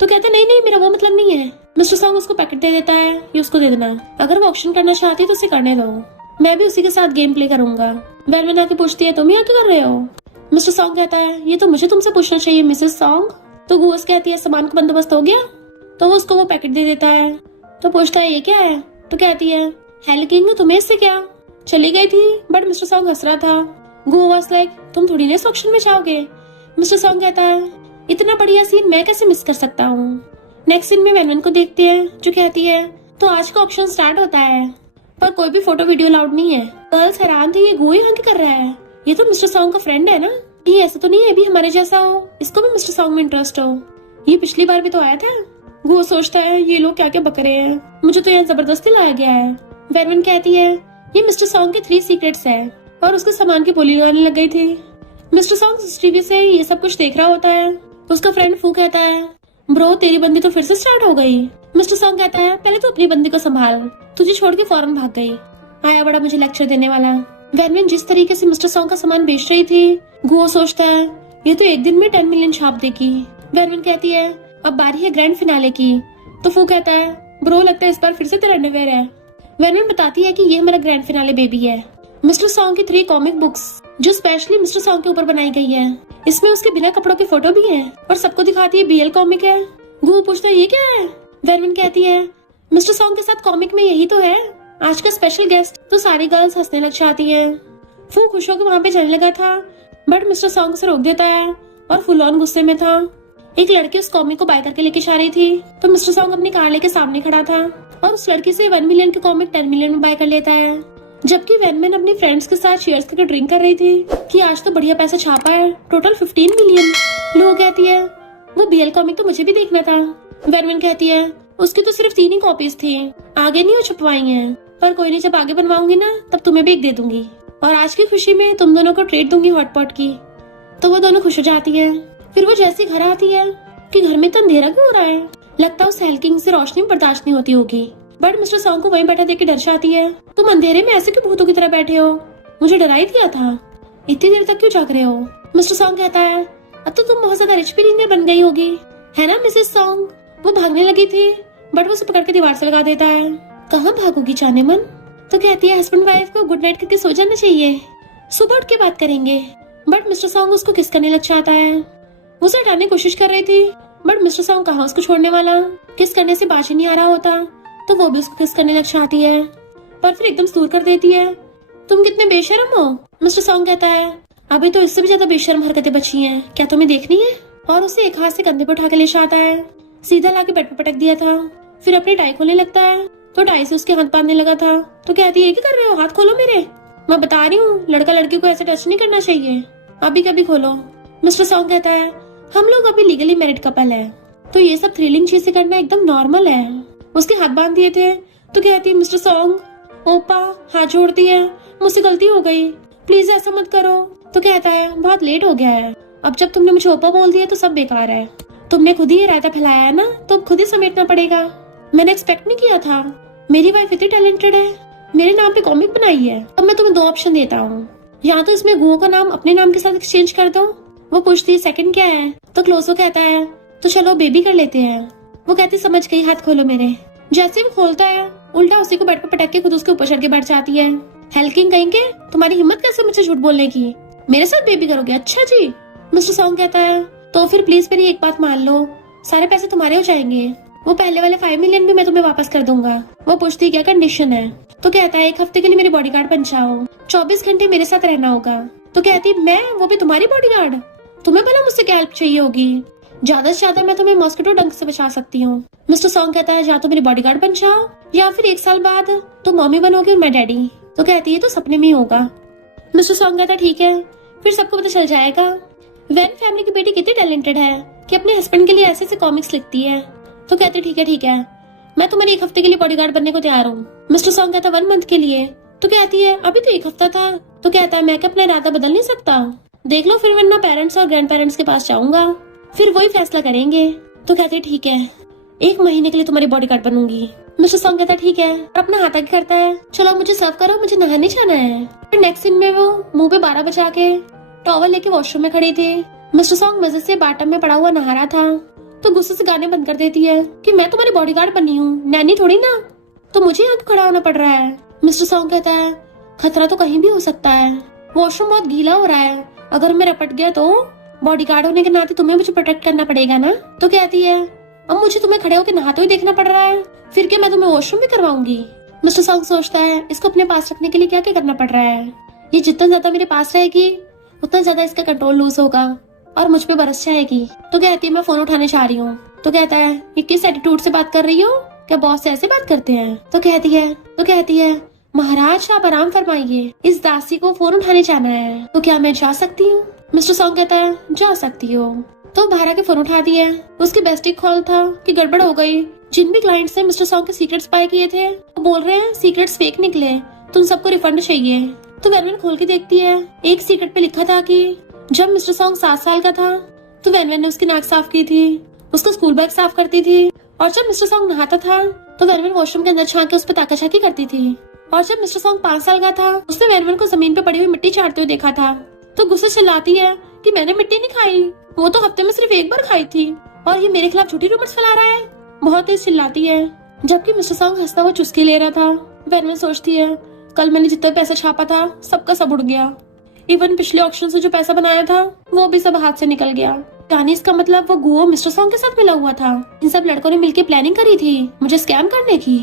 तो कहता नहीं नहीं मेरा वो मतलब नहीं है। मिस्टर सॉन्ग उसको पैकेट दे देता है, ये उसको दे देना, अगर वो ऑप्शन करना चाहती है तो उसे करने दो, मैं भी उसी के साथ गेम प्ले करूंगा। वेनवेन आके पूछती है तुम यहाँ क्या कर रहे हो। मिस्टर सॉन्ग कहता है ये तो मुझे तुमसे पूछना चाहिए मिसेस सॉन्ग। तो गुओस कहती है सामान का बंदोबस्त हो गया। तो वो उसको वो पैकेट दे देता है। तो पूछता है ये क्या है। तो कहती है हेल्किंग तुम्हें इससे क्या। चली गई थी बट मिस्टर सॉन्ग हंस रहा था। गुओ वाज लाइक तुम थोड़ी ना इस ऑप्शन में जाओगे। मिस्टर सॉन्ग कहता है इतना बढ़िया सीन मैं कैसे मिस कर सकता हूँ। नेक्स्ट सीन में वेनवेन को देखते हैं जो कहती है तो आज का ऑप्शन स्टार्ट होता है पर कोई भी फोटो वीडियो अलाउड नहीं है। गर्ल्स हैरान थी, ये गुओ यहाँ क्या कर रहा है, ये तो मिस्टर सॉन्ग का फ्रेंड है ना, ये ऐसा तो नहीं है भी हमारे जैसा हो, इसको भी मिस्टर सॉन्ग में इंटरेस्ट हो, ये पिछली बार भी तो आया था। गुओ सोचता है ये लोग क्या क्या बक रहे हैं, मुझे तो यहाँ जबरदस्ती लाया गया है। वेनवेन कहती है ये मिस्टर सॉन्ग के 3 सीक्रेट्स है और उसके सामान की बोली लगाने लग गई थी। मिस्टर सॉन्ग सीसीटीवी से ये सब कुछ देख रहा होता है। उसका फ्रेंड फू कहता है ब्रो तेरी बंदी तो फिर से स्टार्ट हो गई। मिस्टर सॉन्ग कहता है पहले तो अपनी बंदी को संभाल, तुझे छोड़ के फौरन भाग गई, आया बड़ा मुझे लेक्चर देने वाला। वेनवेन जिस तरीके से मिस्टर सॉन्ग का सामान बेच रही थी, गुओ सोचता है ये तो एक दिन में 10 मिलियन छाप देगी। वेनवेन कहती है अब बारी है ग्रैंड फिनाले की। तो फू कहता है ब्रो लगता है इस बार फिर से तेरा अंडरवेयर है। वेनवेन बताती है कि ये मेरा ग्रैंड फिनाले बेबी है। मिस्टर सॉन्ग की 3 कॉमिक बुक्स जो स्पेशली मिस्टर सॉन्ग के ऊपर बनाई गई है। इसमें उसके बिना कपड़ों की फोटो भी है और सबको दिखाती है BL कॉमिक है। गू पूछता है ये क्या है? वेनवन कहती है मिस्टर सॉन्ग के साथ कॉमिक में यही तो है, आज का स्पेशल गेस्ट। तो सारी गर्ल्स हंसने लग जाती है। फू खुश होकर वहाँ पे जाने लगा था, बट मिस्टर सॉन्ग उसे रोक देता है और फुल ऑन गुस्से में था। एक लड़की उस कॉमिक को बाय करके लेके जा रही थी, तो मिस्टर सॉन्ग अपनी कार लेके सामने खड़ा था और उस लड़की से 1 मिलियन की कॉमिक 10 मिलियन में बाय कर लेता है। जबकि वेनमैन अपने फ्रेंड्स के साथ शेयर्स करके ड्रिंक कर रही थी कि आज तो बढ़िया पैसा छापा है, टोटल 15 मिलियन। लो कहती है वो BL कॉमिक तो मुझे भी देखना था। वेनमैन कहती है उसकी तो सिर्फ 3 ही कॉपीज थी, आगे नहीं वो छपवाई हैं, पर कोई नहीं, जब आगे बनवाऊंगी ना तब तुम्हें भी एक दे दूंगी और आज की खुशी में तुम दोनों को ट्रीट दूंगी हॉटपॉट की। तो वो दोनों खुश हो जाती है। फिर वो जैसे घर आती है कि घर में तो अंधेरा क्यों हो रहा है, लगता है उस हेल्किंग से रोशनी बर्दाश्त नहीं होती होगी। बट मिस्टर सॉन्ग को वहीं बैठा देख के डर जाती है। तुम अंधेरे में ऐसे क्यों भूतों की तरह बैठे हो, मुझे डरा ही दिया था, इतनी देर तक क्यों जाग रहे हो? मिस्टर सॉन्ग कहता है अब तो तुम बहुत ज्यादा रिच बिलीनियर बन गई होगी, है ना मिसेस सॉन्ग? वो भागने लगी थी, बट वो उसे पकड़ के दीवार से लगा देता है। कहाँ भागोगी जाने मन? तो कहती है हस्बैंड वाइफ को गुड नाइट करके सो जाना चाहिए, सुबह उठ के बात करेंगे। बट मिस्टर सॉन्ग उसको किस करने लग जाता है। उसे हटाने की कोशिश कर रही थी, बट मिस्टर सॉन्ग कहाँ उसको छोड़ने वाला, किस करने से बाज ही नहीं आ रहा होता, तो वो भी उसको किस करने लग जाती है, पर फिर एकदम दूर कर देती है। तुम कितने बेशर्म हो? मिस्टर सॉन्ग कहता है अभी तो इससे भी ज्यादा बेशर्म हरकतें बची हैं, क्या तुम्हें देखनी है? और उसे एक हाथ से कंधे पर उठा के ले जाता है, सीधा लाके बेड पर पटक दिया था। फिर अपनी टाई खोलने लगता है, तो टाई से उसके हाथ बांधने लगा था। तो कहती है क्या कर रहे हो, हाथ खोलो मेरे, मैं बता रही हूँ लड़का लड़की को ऐसे टच नहीं करना चाहिए, अभी कभी खोलो। मिस्टर सॉन्ग कहता है हम लोग अभी लीगली मैरिड कपल है, तो ये सब थ्रिलिंग चीजें करना एकदम नॉर्मल है। उसके हाथ बांध दिए थे। तो कहती है मिस्टर सॉन्ग ओपा, हाथ जोड़ती है, मुझसे गलती हो गई, प्लीज ऐसा मत करो। तो कहता है बहुत लेट हो गया है, अब जब तुमने मुझे ओपा बोल दिया तो सब बेकार है, तुमने खुद ही ये रायता फैलाया है ना, तो खुद ही समेटना पड़ेगा। मैंने एक्सपेक्ट नहीं किया था, मेरी वाइफ इतनी टैलेंटेड है, मेरे नाम पे कॉमिक बनाई है। अब मैं तुम्हें 2 ऑप्शन देता हूँ, या तो इसमें गुओ का नाम अपने नाम के साथ एक्सचेंज कर दो। वो पूछती है सेकंड क्या है? तो क्लोजो कहता है तो चलो बेबी कर लेते हैं। वो कहती समझ गई, हाथ खोलो मेरे। जैसे वो खोलता है, उल्टा उसी को बेड पर पटक के खुद उसके ऊपर चढ़ के बैठ जाती है। हेल्किंग कहेंगे, तुम्हारी हिम्मत कैसे मुझे झूठ बोलने की, मेरे साथ बेबी करोगे? अच्छा जी। मिस्टर सॉन्ग कहता है तो फिर प्लीज मेरी एक बात मान लो, सारे पैसे तुम्हारे हो जाएंगे, वो पहले वाले 5 मिलियन भी मैं तुम्हें वापस कर दूंगा। वो पूछती क्या कंडीशन है? तो कहता है 1 हफ्ते के लिए मेरे बॉडीगार्ड बन जाओ, 24 घंटे मेरे साथ रहना होगा। तो कहती मैं, वो भी तुम्हारी बॉडीगार्ड? तुम्हें भला मुझसे क्या हेल्प चाहिए होगी? ज्यादा से ज्यादा मैं तुम्हें मॉस्किटो डंक से बचा सकती हूँ। मिस्टर सॉन्ग कहता है या तो मेरी बॉडीगार्ड बन जाओ, या फिर 1 साल बाद तुम मम्मी बनोगे और मैं डैडी। तो कहती है तो सपने में ही होगा। मिस्टर सॉन्ग कहता है ठीक है, फिर सबको पता चल जाएगा वैन फैमिली की बेटी कितनी टैलेंटेड है कि अपने हस्बैंड के लिए ऐसे ऐसे कॉमिक्स लिखती है। तो कहते ठीक है, मैं तुम्हारी 1 हफ्ते के लिए बॉडीगार्ड बनने को तैयार हूँ। मिस्टर सॉन्ग कहता 1 मंथ के लिए। तो कहती है अभी तो 1 हफ्ता था। तो कहता है मैं क्या अपना इरादा बदल नहीं सकता, देख लो, फिर वरना पेरेंट्स और ग्रैंड पेरेंट्स के पास जाऊंगा, फिर वही फैसला करेंगे। तो कहते ठीक है, 1 महीने के लिए तुम्हारी बॉडीगार्ड बनूंगी। मिस्टर सॉन्ग कहता ठीक है, और अपना हाथ आगे करता है, चलो मुझे सर्व करो, मुझे नहाने जाना है। फिर नेक्स्ट सीन में वो मुंह पे 12 बजा के टॉवल लेके वॉशरूम में खड़ी थी। मिस्टर सॉन्ग मजे से बाटम में पड़ा हुआ नहा रहा था, तो गुस्से से गाने बंद कर देती है कि मैं तुम्हारी बॉडीगार्ड बनी हूँ, नैनी थोड़ी ना, तो मुझे यहाँ खड़ा होना पड़ रहा है। मिस्टर सॉन्ग कहता है खतरा तो कहीं भी हो सकता है, वॉशरूम बहुत गीला हो रहा है, अगर मैं रपट गया तो बॉडीगार्ड होने के नाते तुम्हें मुझे प्रोटेक्ट करना पड़ेगा ना। तो कहती है अब मुझे तुम्हें खड़े होकर नहाते हुए देखना पड़ रहा है, फिर क्या मैं तुम्हें वॉशरूम भी करवाऊंगी। मिस्टर सॉन्ग सोचता है इसको अपने पास रखने के लिए क्या क्या करना पड़ रहा है, ये जितना ज्यादा मेरे पास रहेगी उतना ज्यादा इसका कंट्रोल लूज होगा और मुझ पे बरस जाएगी। तो कहती है मैं फोन उठाने जा रही हूँ। तो कहता है ये किस एटीट्यूड से बात कर रही हो, क्या बॉस से ऐसे बात करते हैं? तो कहती है महाराज आप आराम फरमाइए, इस दासी को फोन उठाने जाना है, तो क्या मैं जा सकती हूँ? मिस्टर सॉन्ग कहता है जा सकती हो। तो भारा के फोन उठा दिया। उसकी बेस्टिक कॉल था कि गड़बड़ हो गई, जिन भी क्लाइंट्स ने मिस्टर सॉन्ग के सीक्रेट्स पाए किए थे वो बोल रहे हैं सीक्रेट्स फेक निकले, तुम सबको रिफंड चाहिए। तो वैनवैन खोल के देखती है, एक सीक्रेट पे लिखा था कि जब मिस्टर सॉन्ग 7 साल का था तो वैनवैन ने उसकी नाक साफ की थी, उसका स्कूल बैग साफ करती थी, और जब मिस्टर सॉन्ग नहाता था तो वैनवैन वॉशरूम के अंदर झांक के उस पर ताकाझाकी करती थी, और जब मिस्टर सॉन्ग 5 साल का था उसने वैनवैन को जमीन पे पड़ी हुई मिट्टी चाटते हुए देखा था। तो गुस्से चिल्लाती है कि मैंने मिट्टी नहीं खाई, वो तो हफ्ते में सिर्फ 1 बार खाई थी, और ये मेरे खिलाफ झूठी रूमर्स फैला रहा है, बहुत तेज चिल्लाती है। जबकि मिस्टर सॉन्ग हंसता हुआ चुस्की ले रहा था। वैनवैन सोचती है कल मैंने जितना पैसा छापा था सबका सब उड़ गया, इवन पिछले ऑक्शन से जो पैसा बनाया था वो भी सब हाथ से निकल गया। कहानी इसका मतलब वो गुओ मिस्टर सॉन्ग के साथ मिला हुआ था। इन सब लड़कों ने मिलकर प्लानिंग करी थी मुझे स्कैम करने की,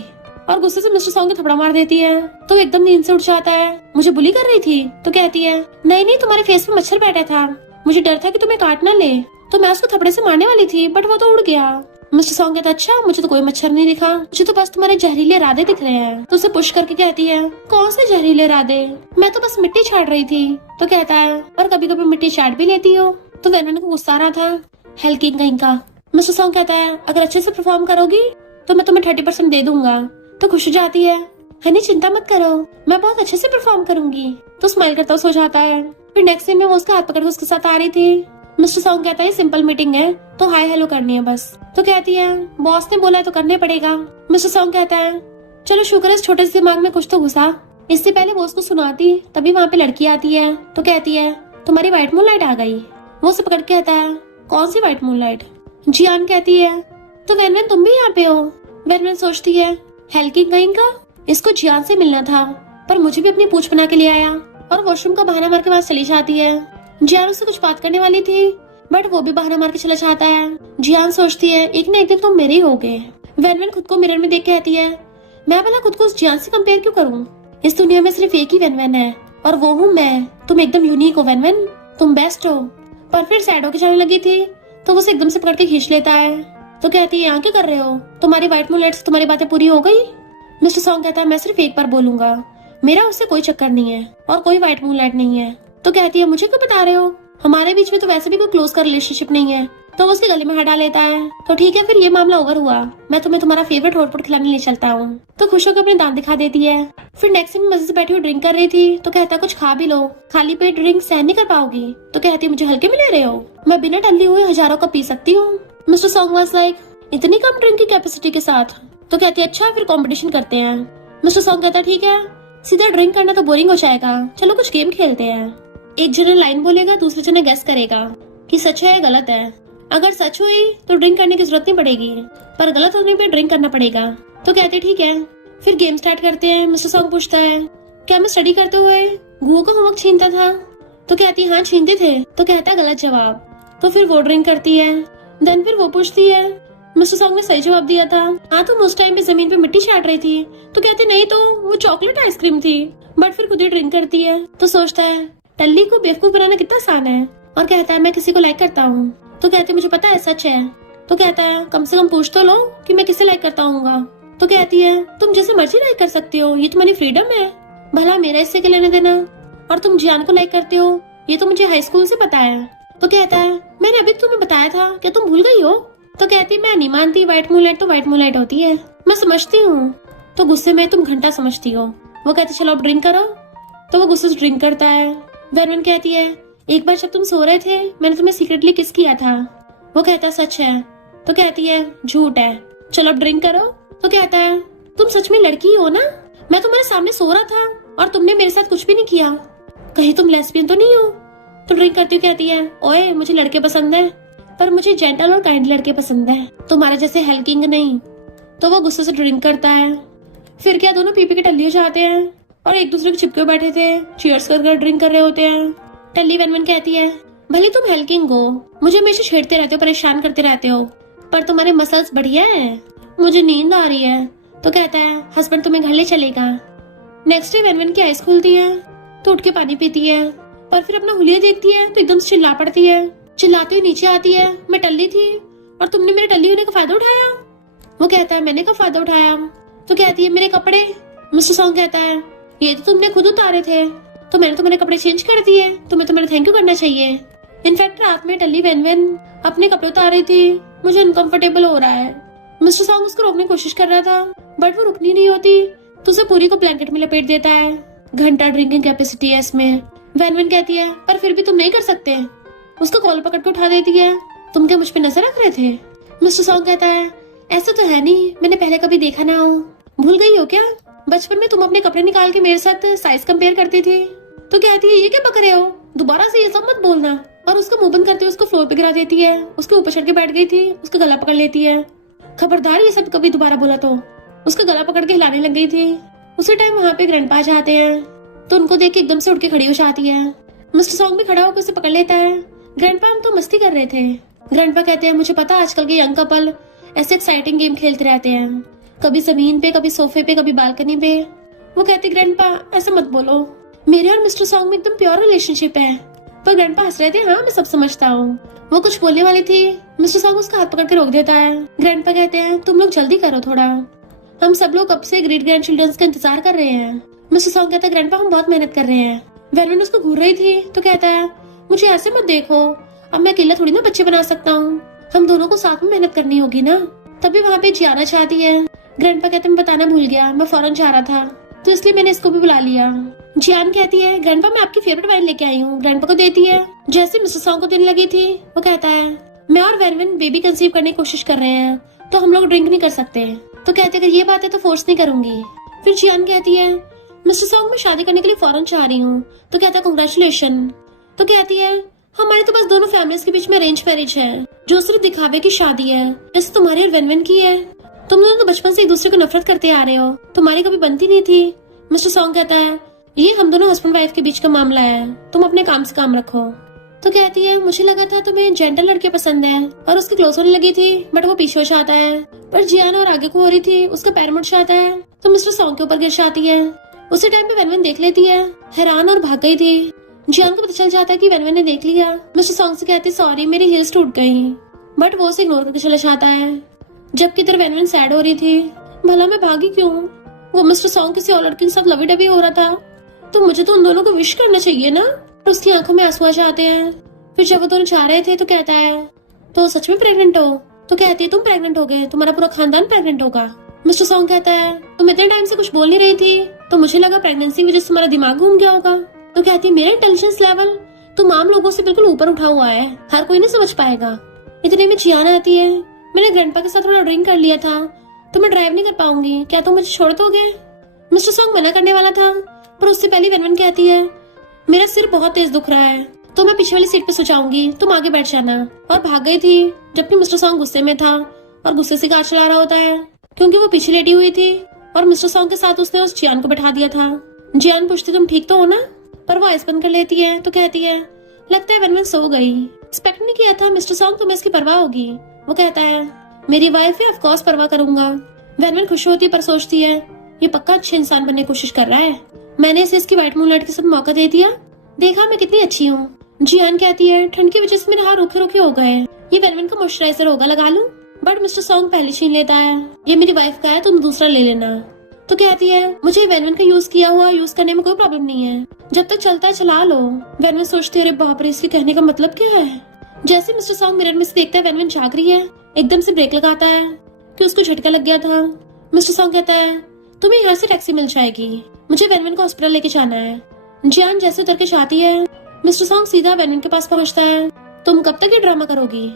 और गुस्से से मिस्टर सॉन्ग को थपड़ा मार देती है तो एकदम नींद से उठ जाता है। मुझे बुली कर रही थी तो कहती है नहीं तुम्हारे फेस पे मच्छर बैठा था, मुझे डर था कि तुम्हें काट ना ले, तो मैं उसको थपड़े से मारने वाली थी बट वो तो उड़ गया। मिस्टर सॉन्ग कहता अच्छा मुझे तो कोई मच्छर नहीं दिखा, मुझे तो बस तुम्हारे जहरीले इरादे दिख रहे हैं। तो उसे पुश करके कहती है कौन से जहरीले इरादे, मैं तो बस मिट्टी छाट रही थी। तो कहता है और कभी कभी मिट्टी चाट भी लेती हो। तो वेनवन को गुस्सा आ रहा था हेल्किंग कहीं का। मिस्टर सॉन्ग कहता है अगर अच्छे से परफॉर्म करोगी तो मैं तुम्हें 30% दे दूंगा। तो खुश हो जाती है हनी चिंता मत करो मैं बहुत अच्छे से परफॉर्म करूंगी। तो स्माइल करता हुआ सो जाता है। फिर नेक्स्ट सीन में वो उसका हाथ पकड़ के उसके साथ आ रही थी। मिस्टर सॉन्ग कहता है सिंपल मीटिंग है तो हाय हेलो करनी है बस। तो कहती है बॉस ने बोला है तो करने पड़ेगा। मिस्टर सॉन्ग कहता है चलो शुक्र है इस छोटे से दिमाग में कुछ तो घुसा। इससे पहले वो उसको सुनाती तभी वहाँ पे लड़की आती है तो कहती है तुम्हारी व्हाइट मूनलाइट आ गई। वो उसे पकड़ के कहता है कौन सी व्हाइट मूनलाइट। जियान कहती है तो वेनवन तुम भी यहाँ पे हो। वेनवन सोचती है हेल्किंग कहीं का, इसको जियान से मिलना था पर मुझे भी अपनी पूछ बना के ले आया, और वॉशरूम का बहाना मार के वहाँ चली जाती है। जियान उससे कुछ बात करने वाली थी बट वो भी बहाना मार के चला जाता है। जियान सोचती है एक न एक दिन तुम मेरे ही होगे। वेनवन खुद को मिरर में देख के कहती है मैं भला खुद को उस जियान से कंपेयर क्यों करूं, इस दुनिया में सिर्फ एक ही वेनवन है और वो हूँ मैं। तुम एकदम यूनिक हो वेनवन, तुम बेस्ट हो। पर फिर सैड होके चलने लगी थी तो वो उसे एकदम से पकड़ के खींच लेता है। तो कहती है यहाँ क्या कर रहे हो, तुम्हारी व्हाइट मूनलाइट से तुम्हारी बातें पूरी हो गई। मिस्टर सॉन्ग कहता है मैं सिर्फ एक बार बोलूंगा, मेरा उससे कोई चक्कर नहीं है और कोई व्हाइट मूनलाइट नहीं है। तो कहती है मुझे क्यों बता रहे हो, हमारे बीच में तो वैसे भी कोई क्लोज का रिलेशनशिप नहीं है। तो वो उसके गले में हटा लेता है। तो ठीक है फिर ये मामला ओवर हुआ, मैं तुम्हें तुम्हारा फेवरेट हॉटपॉट खिलाने ले चलता हूँ। तो खुश होकर अपने दांत दिखा देती है। फिर नेक्स्ट टाइम मजे से बैठी हुई ड्रिंक कर रही थी तो कहता है कुछ खा भी लो, खाली पेट ड्रिंक सहन नहीं कर पाओगी। तो कहती है मुझे हल्के में ले रहे हो, मैं बिना टल्ली हुए हजारों का पी सकती हूँ। मिस्टर सॉन्ग वाज लाइक इतनी कम ड्रिंक की कैपेसिटी के साथ। तो कहती है अच्छा फिर कंपटीशन करते हैं। मिस्टर सॉन्ग कहता है ठीक है, सीधा ड्रिंक करना तो बोरिंग हो जाएगा, चलो कुछ गेम खेलते हैं। एक जने लाइन बोलेगा दूसरे जने गेस करेगा कि सच है या गलत है। अगर सच हुई तो ड्रिंक करने की जरूरत नहीं पड़ेगी, पर गलत होने पे ड्रिंक करना पड़ेगा। तो कहते ठीक है फिर गेम स्टार्ट करते हैं। मिस्टर सॉन्ग पूछता है क्या मैं स्टडी करते हुए गुओ का होमवर्क छीनता था। तो कहती हाँ छीनते थे। तो कहता है गलत जवाब। तो फिर वो ड्रिंक करती है। देन फिर वो पूछती है मिस्टर सॉन्ग ने सही जवाब दिया था, हाँ तुम उस टाइम पे जमीन पे मिट्टी छाट रही थी। तो कहते नहीं तो वो चॉकलेट आइसक्रीम थी। बट फिर खुद ही ड्रिंक करती है। तो सोचता है टल्ली को बेवकूफ बनाना कितना आसान है, और कहता है मैं किसी को लाइक करता हूँ। तो कहते मुझे पता है सच है। तो कहता है कम से कम पूछ तो लो कि मैं किसे लाइक करता हूँ। तो कहती है तुम जैसे मर्जी लाइक कर सकती हो, ये तुम्हारी फ्रीडम है, भला मेरा इससे क्या लेने देना। और तुम जियान को लाइक करते हो ये तो मुझे हाई स्कूल से पता है। तो कहता है मैंने अभी तुम्हें बताया था, क्या तुम भूल गई हो। तो कहती मैं नहीं मानती, व्हाइट मूनलाइट तो व्हाइट मूनलाइट होती है, मैं समझती हूँ। तो गुस्से में तुम घंटा समझती हो। वो कहती चलो अब ड्रिंक करो। तो वो गुस्से से ड्रिंक करता है। वेनवन कहती है एक बार जब तुम सो रहे थे मैंने तुम्हें सीक्रेटली किस किया था। वो कहता सच है। तो कहती है झूठ है, चलो अब ड्रिंक करो। तो कहता है तुम सच में लड़की हो ना, मैं तुम्हारे सामने सो रहा था और तुमने मेरे साथ कुछ भी नहीं किया, कहीं तुम लेस्बियन तो नहीं हो। तो ड्रिंक करती हुई कहती है ओए मुझे लड़के पसंद है, पर मुझे जेंटल और काइंड लड़के पसंद है, तुम्हारा जैसे हेल्किंग नहीं। तो वो गुस्से से ड्रिंक करता है। फिर क्या दोनों पी के टल्ली हो जाते हैं और एक दूसरे के चिपके बैठे थे, चीयर्स कर ड्रिंक कर रहे होते हैं। टल्ली वेनवन कहती है भले तुम हेल्किंग हो, मुझे हमेशा छेड़ते रहते हो, परेशान करते रहते हो, पर तुम्हारे मसल्स बढ़िया है, मुझे नींद आ रही है। तो कहता है हस्बैंड तुम्हें घर ले चलेगा। नेक्स्ट डे वेनवन की आइस खुलती है तो उठ के पानी पीती है, पर फिर अपना हुलिया देखती है तो एकदम से चिल्ला पड़ती है। चिल्लाती हुई नीचे आती है मैं टल्ली थी और तुमने मेरे टल्ली होने का फायदा उठाया। वो कहता है मैंने कब फायदा उठाया। तो कहती है मेरे कपड़े। मिस्टर सॉन्ग कहता है ये तो तुमने खुद उतारे थे, तो मैंने तुम्हारे कपड़े चेंज कर दिए, तुम्हें तो मेरा थैंक यू करना चाहिए। इनफैक्ट रात में टल्ली वेनवन अपने कपड़े उतार रही थी, मुझे अनकंफर्टेबल हो रहा है। मिस्टर सॉन्ग उसको रोकने की कोशिश कर रहा था बट वो रुकनी नहीं होती, तो उसे पूरी को ब्लैंकेट में लपेट देता है। घंटा ड्रिंकिंग कैपेसिटी है इसमें। वेनवन कहती है पर फिर भी तुम नहीं कर सकते। उसको कॉल पकड़ के उठा देती है। तुम क्या मुझ पे नजर रख रहे थे। मिस्टर सॉन्ग कहता है ऐसा तो है नहीं, मैंने पहले कभी देखा ना हो, भूल गई हो क्या बचपन में तुम अपने कपड़े निकाल के मेरे साथ साइज कंपेयर करती थी। तो कहती है ये क्या बक रहे हो, दोबारा से ये सब मत बोलना। और उसका मुंह बंद करते हुए उसको फ्लोर पे गिरा देती है। उसके ऊपर चढ़ के बैठ गई थी, उसका गला पकड़ लेती है। खबरदार ये सब कभी दोबारा बोला तो। उसका गला पकड़ के हिलाने लग गई थी। उसी टाइम वहाँ पे ग्रैंडपा जाते हैं तो उनको देख के एकदम से उठ के खड़ी हो जाती है। मिस्टर सॉन्ग भी खड़ा होकर उसे पकड़ लेता है। ग्रैंडपा, हम तो मस्ती कर रहे थे। ग्रैंडपा कहते हैं, मुझे पता आजकल के यंग कपल ऐसे एक्साइटिंग गेम खेलते रहते हैं, कभी जमीन पे, कभी सोफे पे, कभी बालकनी पे। वो कहते, ग्रैंडपा ऐसा मत बोलो, मेरे और मिस्टर सॉन्ग में एकदम प्योर रिलेशनशिप है। पर ग्रैंडपा हंस रहे थे, हाँ मैं सब समझता हूँ। वो कुछ बोलने वाली थी, मिस्टर सॉन्ग उसका हाथ पकड़ के रोक देता है। ग्रैंडपा कहते हैं, तुम लोग जल्दी करो थोड़ा, हम सब लोग कब से ग्रेट ग्रैंड चिल्ड्रंस का इंतजार कर रहे हैं। मिस्टर सॉन्ग कहता है, ग्रैंडपा हम बहुत मेहनत कर रहे हैं। वेनविन उसको घूर रही थी तो कहता है, मुझे ऐसे मत देखो, अब मैं अकेला थोड़ी ना बच्चे बना सकता हूँ, हम दोनों को साथ में मेहनत करनी होगी ना। तभी वहाँ पे जियाना चाहती है। ग्रैंडपा कहते हैं, मैं बताना भूल गया, मैं फौरन जा रहा था तो इसलिए मैंने इसको भी बुला लिया। जियान कहती है, ग्रैंडपा मैं आपकी फेवरेट वाइन लेके आई हूँ। ग्रैंडपा को देती है। जैसे मिस्टर सॉन्ग को देने लगी थी, वो कहता है, मैं और वेनविन बेबी कंसीव करने की कोशिश कर रहे हैं, तो हम लोग ड्रिंक नहीं कर सकते। तो कहते, अगर ये बात है तो फोर्स नहीं करूंगी। फिर जियान कहती है, मिस्टर सॉन्ग मैं शादी करने के लिए फौरन चाह रही हूँ। तो कहता है, कांग्रेचुलेशन। तो कहती है, हमारी तो बस दोनों फैमिलीज के बीच में अरेंज मैरिज है, जो सिर्फ दिखावे की शादी है, जैसे तुम्हारी और वेनविन की है। तुम दोनों तो बचपन से एक दूसरे को नफरत करते आ रहे हो, तुम्हारी कभी बनती नहीं थी। मिस्टर सॉन्ग कहता है, ये हम दोनों हस्बैंड वाइफ के बीच का मामला है, तुम अपने काम से काम रखो। तो कहती है, मुझे लगा था तुम्हें जेंटल लड़के पसंद है, और उसकी क्लोज होने लगी थी, बट वो पीछे हो जाता है। पर जियान और आगे को हो रही थी, उसका पैर मुड़ जाता है तो मिस्टर सॉन्ग के ऊपर गिर जाती है। उसी टाइम पे वेनविन देख लेती है, हैरान और भाग गई थी। जियान को पता चल जाता है कि वेनविन ने देख लिया। मिस्टर सॉन्ग से कहती, सॉरी मेरी हील्स टूट गई, बट वो उसे इग्नोर करके चला जाता है। जबकि इधर वेनविन सैड हो रही थी, भला मैं भागी क्यों, वो मिस्टर सॉन्ग किसी और लड़की के साथ लवी डवी हो रहा था, तो मुझे तो उन दोनों को विश करना चाहिए ना। उसकी आंखों में आंसू आ जाते हैं। फिर जब वो दोनों जा रहे थे तो कहता है, तो सच में प्रेग्नेंट हो। तो कहती है, तुम प्रेग्नेंट हो गए, तुम्हारा पूरा खानदान प्रेग्नेंट होगा। मिस्टर सॉन्ग कहता है, तुम इतने टाइम से कुछ बोल नहीं रही थी, तो मुझे लगा प्रेगनेंसी की वजह से तुम्हारा दिमाग घूम गया होगा। तो कहती है, मेरा इंटेलिजेंस लेवल तुम आम लोगों से बिल्कुल ऊपर उठा हुआ है, हर कोई नहीं समझ पाएगा। इतने में जियान आती है, मैंने ग्रैंडपा के साथ थोड़ा ड्रिंक कर लिया था, तो मैं ड्राइव नहीं कर पाऊंगी, क्या तुम मुझे छोड़ दोगे। मिस्टर सॉन्ग मना करने वाला था, पर उससे पहले वेनविन कहती है, मेरा सिर बहुत तेज दुख रहा है, तो मैं पीछे वाली सीट पे सो जाऊंगी, तुम आगे बैठ जाना। और भाग गई थी। जबकि मिस्टर सॉन्ग गुस्से में था और गुस्से से कार चला रहा होता है, क्योंकि वो पीछे लेटी हुई थी और मिस्टर सॉन्ग के साथ उसने उस जियान को बैठा दिया था। जियान पूछती, तुम ठीक तो हो ना, पर वो आइस बंद कर लेती है। तो कहती है, लगता है वेनविन सो गई, एक्सपेक्ट नहीं किया था मिस्टर सॉन्ग तुम्हें इसकी परवाह होगी। वो कहता है, मेरी वाइफ है, ऑफ कोर्स परवाह करूंगा। वेनविन खुश होती है, पर सोचती है, ये पक्का अच्छे इंसान बनने की कोशिश कर रहा है, मैंने इसे इसकी व्हाइट मूनलाइट के साथ मौका दे दिया, देखा मैं कितनी अच्छी हूँ। जियान कहती है, ठंड की वजह से मेरे हाथ रूखे रूखे हो गए, ये वेनविन का मॉइस्चराइजर होगा, लगा लूं। बट मिस्टर सॉन्ग पहले छीन लेता है, ये मेरी वाइफ का है, तुम दूसरा ले लेना। तो कहती है, मुझे वेनविन का यूज किया हुआ यूज करने में कोई प्रॉब्लम नहीं है, जब तक चलता है चला लो। वेनविन सोचती है, अरे बाप रे, इसके कहने का मतलब क्या है। जैसे मिस्टर सॉन्ग मिरर में से देखता है वेनविन जाग रही है, एकदम से ब्रेक लगाता है कि उसको झटका लग गया था। मिस्टर सॉन्ग कहता है, तुम्हें यहाँ से टैक्सी मिल जाएगी, मुझे वेनविन को हॉस्पिटल लेके जाना है। जियान जैसे उतर के जाती है, मिस्टर सॉन्ग सीधा वेनविन के पास पहुंचता है। तुम कब तक ये ड्रामा करोगी।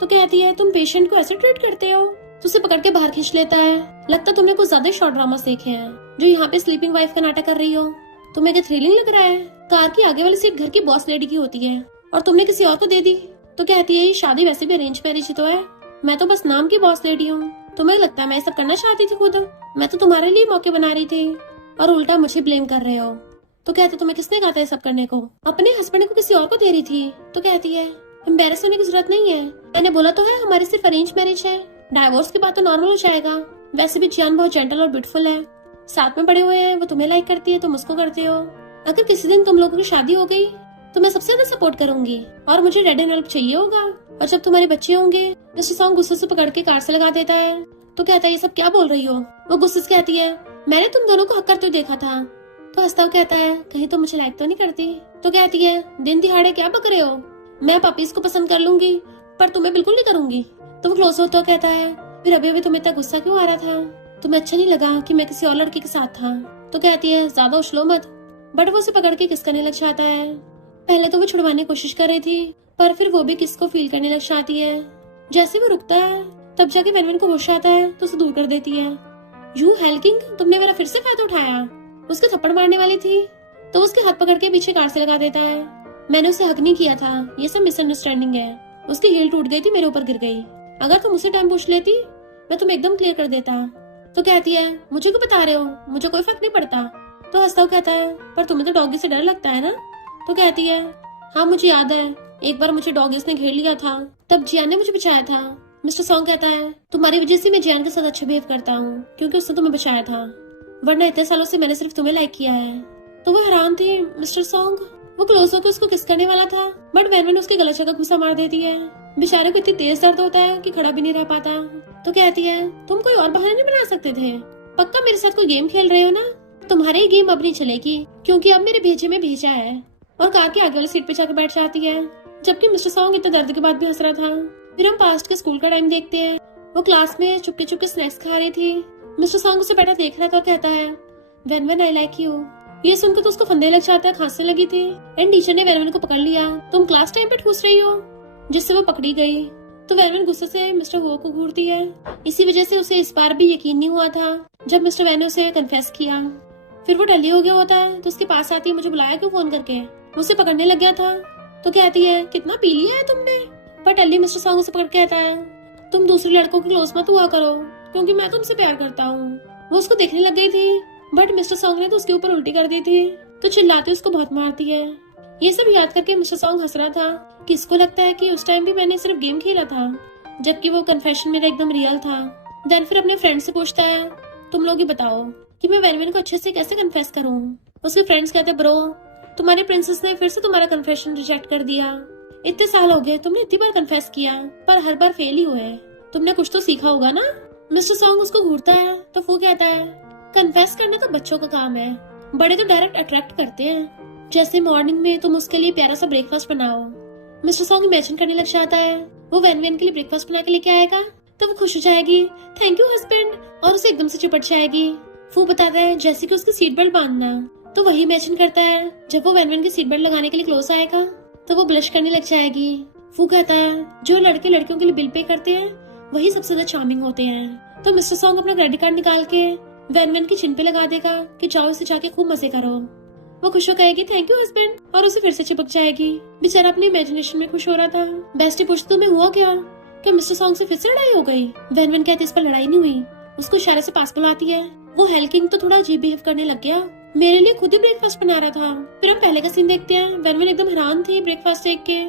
तो कहती है, तुम पेशेंट को ऐसे ट्रीट करते हो। तो उसे पकड़ के बाहर खींच लेता है। लगता तुमने कुछ ज्यादा शॉर्ट ड्रामा देखे हैं, जो यहाँ पे स्लीपिंग वाइफ का नाटक कर रही हो। तुम्हें क्या थ्रिलिंग लग रहा है। कार की आगे वाली सीट घर की बॉस लेडी की होती है और तुमने किसी और को दे दी। तो कहती है, ये शादी वैसे भी अरेंज मैरिज ही तो है, मैं तो बस नाम की बॉस लेडी हूँ, तुम्हें लगता है मैं सब करना चाहती थी खुद, मैं तो तुम्हारे लिए मौके बना रही थी और उल्टा मुझे ब्लेम कर रहे हो। तो कहते, तुम्हें किसने कहा था ये सब करने को, अपने हस्बैंड को किसी और को दे रही थी। तो कहती है, एम्बेरस होने की जरूरत नहीं है, मैंने बोला तो है हमारी सिर्फ अरेंज मैरिज है, डाइवोर्स के बाद तो नॉर्मल हो जाएगा। वैसे भी जियान बहुत जेंटल और ब्यूटीफुल है, साथ में बड़े हुए हैं, वो तुम्हें लाइक करती है, तुम उसको करते हो। अगर किसी दिन तुम लोगों की शादी हो गई तो मैं सबसे ज्यादा सपोर्ट करूंगी और मुझे रेड एंड वेल्वेट चाहिए होगा। और जब तुम्हारे बच्चे होंगे। मिस्टर सॉन्ग गुस्से से पकड़ के कार से लगा देता है। तो कहता है, ये सब क्या बोल रही हो। वो गुस्से से कहती है, मैंने तुम दोनों को हक करते हुए देखा था। तो हंसता हुआ कहता है, कहीं तो मुझे लाइक तो नहीं करती। तो कहती है, दिन दिहाड़े क्या बक रहे हो, मैं पपीज को पसंद कर लूंगी पर तुम्हें बिल्कुल नहीं करूंगी। तो वो क्लोज होता हुआ कहता है, फिर अभी अभी तुम्हें इतना गुस्सा क्यों आ रहा था, तुम्हें अच्छा नहीं लगा कि मैं किसी और लड़के के साथ था। तो कहती है, ज्यादा उछलो मत। बट वो उसे पकड़ के किस करने लग जाता है। पहले तो वो छुड़वाने की कोशिश कर रही थी, पर फिर वो भी किस को फील करने लग जाती है। जैसे वो रुकता है तब जाके वेनविन को होश आता है तो उसे दूर कर देती है। यू हेल्किंग, तुमने मेरा फिर से फायदा उठाया। उसके थप्पड़ मारने वाली थी तो उसके हाथ पकड़ के पीछे कार से लगा देता है। मैंने उसे हक नहीं किया था, ये सब मिसअंडरस्टैंडिंग है। उसकी हील टूट गई थी, मेरे ऊपर गिर गई। अगर तुम उसे टाइम पूछ लेती मैं तुम्हें एकदम क्लियर कर देता। तो कहती है, मुझे क्यों बता रहे हो, मुझे कोई फर्क नहीं पड़ता। तो हंसता हुआ कहता है, पर तुम्हें तो डॉगी से डर लगता है ना। तो कहती है हाँ मुझे याद है, एक बार मुझे डॉगिस ने घेर लिया था, तब जियान ने मुझे बचाया था। मिस्टर सॉन्ग कहता है तुम्हारी वजह से मैं जियान के साथ अच्छा बिहेव करता हूँ, क्योंकि उसने तुम्हें बचाया था, वरना इतने सालों से मैंने सिर्फ तुम्हें लाइक किया है। तो वो हैरान थी मिस्टर सॉन्ग। वो क्लोज होकर उसको किस करने वाला था, बट वैन उसके गलत जगह घुसा मार देती है। बेचारे को इतनी तेज दर्द होता है कि खड़ा भी नहीं रह पाता। तो कहती है तुम कोई और बहाना नहीं बना सकते थे, पक्का मेरे साथ कोई गेम खेल रहे हो ना? तुम्हारी ये गेम अब नहीं चलेगी, क्योंकि अब मेरे भेजे में भेजा है। और कार के आगे वाली सीट पे जाकर बैठ जाती है, जबकि मिस्टर सॉन्ग इतने दर्द के बाद भी हंस रहा था। फिर हम पास्ट के स्कूल का टाइम देखते हैं। वो क्लास में चुपके चुपके स्नैक्स खा रही थी। मिस्टर सॉन्ग उसे बैठा देख रहा था और कहता है वेन आई लाइक यू। ये सुनकर तो उसको फंदे लग जाता है, खांसने लगी थी। एंड टीचर ने वेन को पकड़ लिया, तुम क्लास टाइम पे ठूस रही हो, जिससे वो पकड़ी गई। तो वेन गुस्से से मिस्टर हो को घूरती है। इसी वजह से उसे इस बार भी यकीन नहीं हुआ था जब मिस्टर वैन ने उसे कन्फेस किया। फिर वो डल्ली हो गया होता है, तो उसके पास आती है, मुझे बुलाया क्यों फोन करके? उसे पकड़ने लग गया था। तो कहती है कितना पी लिया है तुमने? पर टल्ली मिस्टर सॉन्ग उसे पकड़ के कहता है तुम दूसरे लड़कों के क्लोज मत हुआ करो, क्योंकि मैं तुमसे प्यार करता हूँ। वो उसको देखने लग गई थी, बट मिस्टर सॉन्ग ने तो उसके ऊपर उल्टी कर दी थी, तो चिल्लाती उसको बहुत मारती है। ये सब याद करके मिस्टर सॉन्ग हंस रहा था कि इसको लगता है कि उस टाइम भी मैंने सिर्फ गेम खेला था, जबकि वो कन्फेशन मेरा एकदम रियल था। देन फिर अपने फ्रेंड से पूछता है तुम लोग ही बताओ कि मैं वैन को अच्छे से कैसे कन्फेस करूं। उसके फ्रेंड्स कहते हैं ब्रो तुम्हारे प्रिंसेस ने फिर से तुम्हारा कन्फेशन रिजेक्ट कर दिया। इतने साल हो गए, तुमने इतनी बार कन्फेस किया पर हर बार फेल ही हुए, तुमने कुछ तो सीखा होगा ना? मिस्टर सॉन्ग उसको घूरता है, तो वो कहता है कन्फेस करना तो बच्चों का काम है, बड़े तो डायरेक्ट अट्रैक्ट करते हैं। जैसे मॉर्निंग में तुम उसके लिए प्यारा सा ब्रेकफास्ट बनाओ। मिस्टर सॉन्ग इमेजिन करने लग जाता है वो वैन के लिए ब्रेकफास्ट बना के लेके आएगा, तो वो खुश हो जाएगी, थैंक यू हस्बैंड, और उसे एकदम से चिपट जाएगी। वो बताता है जैसे कि उसकी सीट बेल्ट बांधना, तो वही इमेजिन करता है जब वो वैन की सीट बेल्ट लगाने के लिए क्लोज आएगा तो वो ब्लश करने लग जाएगी। वो कहता है जो लड़के लड़कियों के लिए बिल पे करते हैं वही सबसे ज्यादा चार्मिंग होते हैं। तो मिस्टर सॉन्ग अपना क्रेडिट कार्ड निकाल के वैन की चिन पे लगा देगा कि जाओ इसे जाके खूब मजे करो। वो खुश हो कहेगी थैंक यू हस्बैंड, और उसे फिर से चिपक जाएगी। बेचारा अपनी इमेजिनेशन में खुश हो रहा था। बेस्टी पूछती तुम्हें हुआ क्या मिस्टर सॉन्ग से फिर से लड़ाई हो गई? वैन कहती इस पर लड़ाई नहीं हुई, उसको इशारे से पास बुलाती है। वो हेल्किंग तो थोड़ा अजीब बिहेव करने लग गया, मेरे लिए खुद ही ब्रेकफास्ट बना रहा था। फिर हम पहले का सीन देखते हैं। वैन एकदम हैरान थी ब्रेकफास्ट देख के।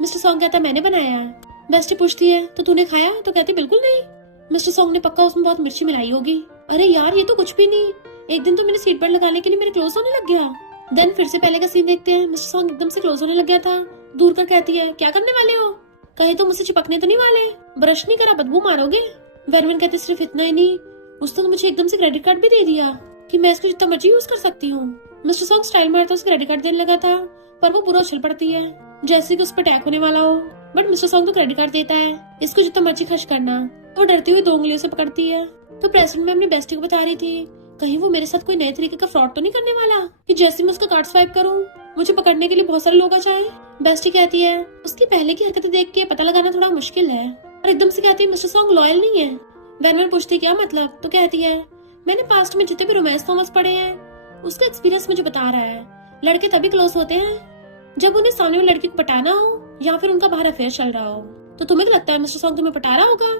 मिस्टर सॉन्ग कहता मैंने बनाया है। बेस्टी पूछती है तो तूने खाया? तो कहती बिल्कुल नहीं, मिस्टर सॉन्ग ने पक्का उसमें बहुत मिर्ची मिलाई होगी। अरे यार ये तो कुछ भी नहीं, एक दिन तो मैंने सीट बेल्ट लगाने के लिए मेरे क्लोज होने लग गया। देन फिर से पहले का सीन देखते हैं। मिस्टर सॉन्ग एकदम से क्लोज होने लग गया था। दूर कर कहती है क्या करने वाले हो? कहीं तो मुझसे चिपकने तो नहीं वाले? ब्रश नहीं करा बदबू मारोगे? वैन कहते सिर्फ इतना ही नहीं, उसने तो मुझे एकदम से क्रेडिट कार्ड भी दे दिया कि मैं इसको जितना मर्जी यूज कर सकती हूँ। मिस्टर सॉन्ग स्टाइल मारता उसे क्रेडिट कार्ड देने लगा था, पर वो पूरा उछल पड़ती है जैसे कि उस पर अटैक होने वाला हो। बट मिस्टर सॉन्ग तो क्रेडिट कार्ड देता है, इसको जितना मर्जी खर्च करना। वो डरती हुई 2 उंगलियों से पकड़ती है। तो प्रेसिडेंट में अपनी बेस्टी को बता रही थी कहीं वो मेरे साथ कोई नए तरीके का फ्रॉड तो नहीं करने वाला कि जैसे मैं उसका कार्ड स्वाइप करूँ मुझे पकड़ने के लिए बहुत सारे लोग आ जाए। बेस्टी कहती है उसकी पहले की हरकतें देख के पता लगाना थोड़ा मुश्किल है, और एकदम से कहती है मिस्टर सॉन्ग लॉयल नहीं है। वैन पूछती क्या मतलब? तो कहती है मैंने पास्ट में जितने भी रोमांस थॉमस पढ़े हैं उसका एक्सपीरियंस मुझे बता रहा है, लड़के तभी क्लोज होते हैं जब उन्हें सामने वाली लड़की को पटाना हो या फिर उनका बाहर अफेयर चल रहा हो। तो तुम्हें क्या लगता है मिस्टर सॉन्ग तुम्हें पटा रहा होगा?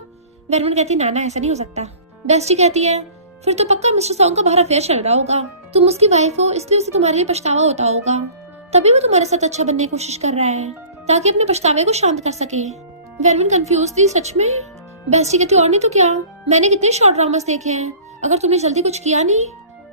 वैन कहती ना ऐसा नहीं हो सकता। बेस्टी कहती है फिर तो पक्का मिस्टर सॉन्ग का बाहर अफेयर चल रहा होगा, तुम उसकी वाइफ हो इसलिए उसे तुम्हारे लिए पछतावा होता होगा, तभी वो तुम्हारे साथ अच्छा बनने की कोशिश कर रहा है ताकि अपने पछतावे को शांत कर सके। वैन कंफ्यूज थी सच में। बेस्टी कहती और नहीं तो क्या, मैंने कितने शॉर्ट ड्रामास देखे हैं, अगर तुमने जल्दी कुछ किया नहीं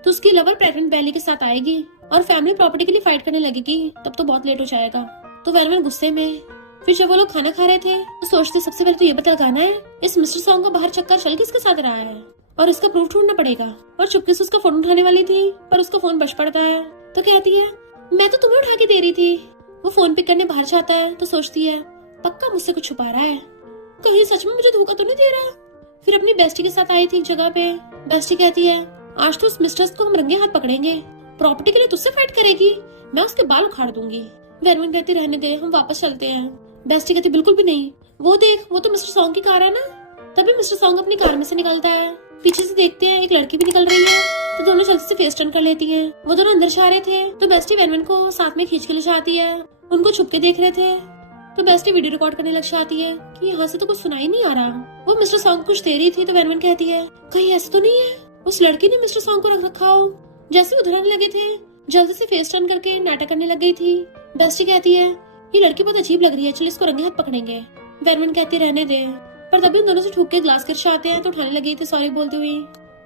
तो उसकी लवर प्रेग्नेंट बेली के साथ आएगी और फैमिली प्रॉपर्टी के लिए फाइट करने लगेगी, तब तो बहुत लेट हो जाएगा। तो वैन गुस्से में। फिर जब वो लोग खाना खा रहे थे तो सोचते सबसे पहले तो ये पता लगाना है इस मिस्टर सॉन्ग का बाहर चक्कर चल किसके साथ रहा है, और इसका प्रूफ ढूंढना पड़ेगा। और चुपके से उसका फोन उठाने वाली थी पर उसका फोन बच पड़ता है। तो कहती है मैं तो तुम्हें उठा के दे रही थी। वो फोन पिक करने बाहर जाता है तो सोचती है पक्का मुझसे कुछ छुपा रहा है, कहीं सच में मुझे धोखा तो नहीं दे रहा। फिर अपनी बेस्टी के साथ आई थी एक जगह पे। बेस्टी कहती है आज तो उस मिस्टर्स को हम रंगे हाथ पकड़ेंगे, प्रॉपर्टी के लिए तुझसे फाइट करेगी, मैं उसके बाल उखाड़ दूंगी। वैन कहती रहने दे हम वापस चलते हैं। बेस्टी कहती बिल्कुल भी नहीं, वो देख वो तो मिस्टर सॉन्ग की कार है ना। तभी मिस्टर सॉन्ग अपनी कार में से निकलता है। पीछे से देखते हैं एक लड़की भी निकल रही है, तो दोनों जल्दी से फेस टर्न कर लेती हैं। वो दोनों अंदर जा रहे थे तो बेस्टी वैन को साथ में खींच के ले जाती है। उनको छुप के देख रहे थे तो बेस्टी वीडियो रिकॉर्ड करने लग जाती है कि यहाँ से तो कुछ सुनाई नहीं आ रहा। वो मिस्टर सॉन्ग कुछ दे रही थी तो वैन कहती है कहीं ऐसा तो नहीं है उस लड़की ने मिस्टर सॉन्ग को रख रखा हो। जैसे उधर आने लगे थे जल्दी से फेस टर्न करके नाटक करने लग गई थी। बेस्टी कहती है ये लड़की बहुत अजीब लग रही है, चलो इसको रंगे हाथ पकड़ेंगे। वेनवन कहती रहने दे, पर तभी उन दोनों से ठूक के ग्लास गिर आते हैं तो उठाने लगी थी सॉरी बोलती हुई।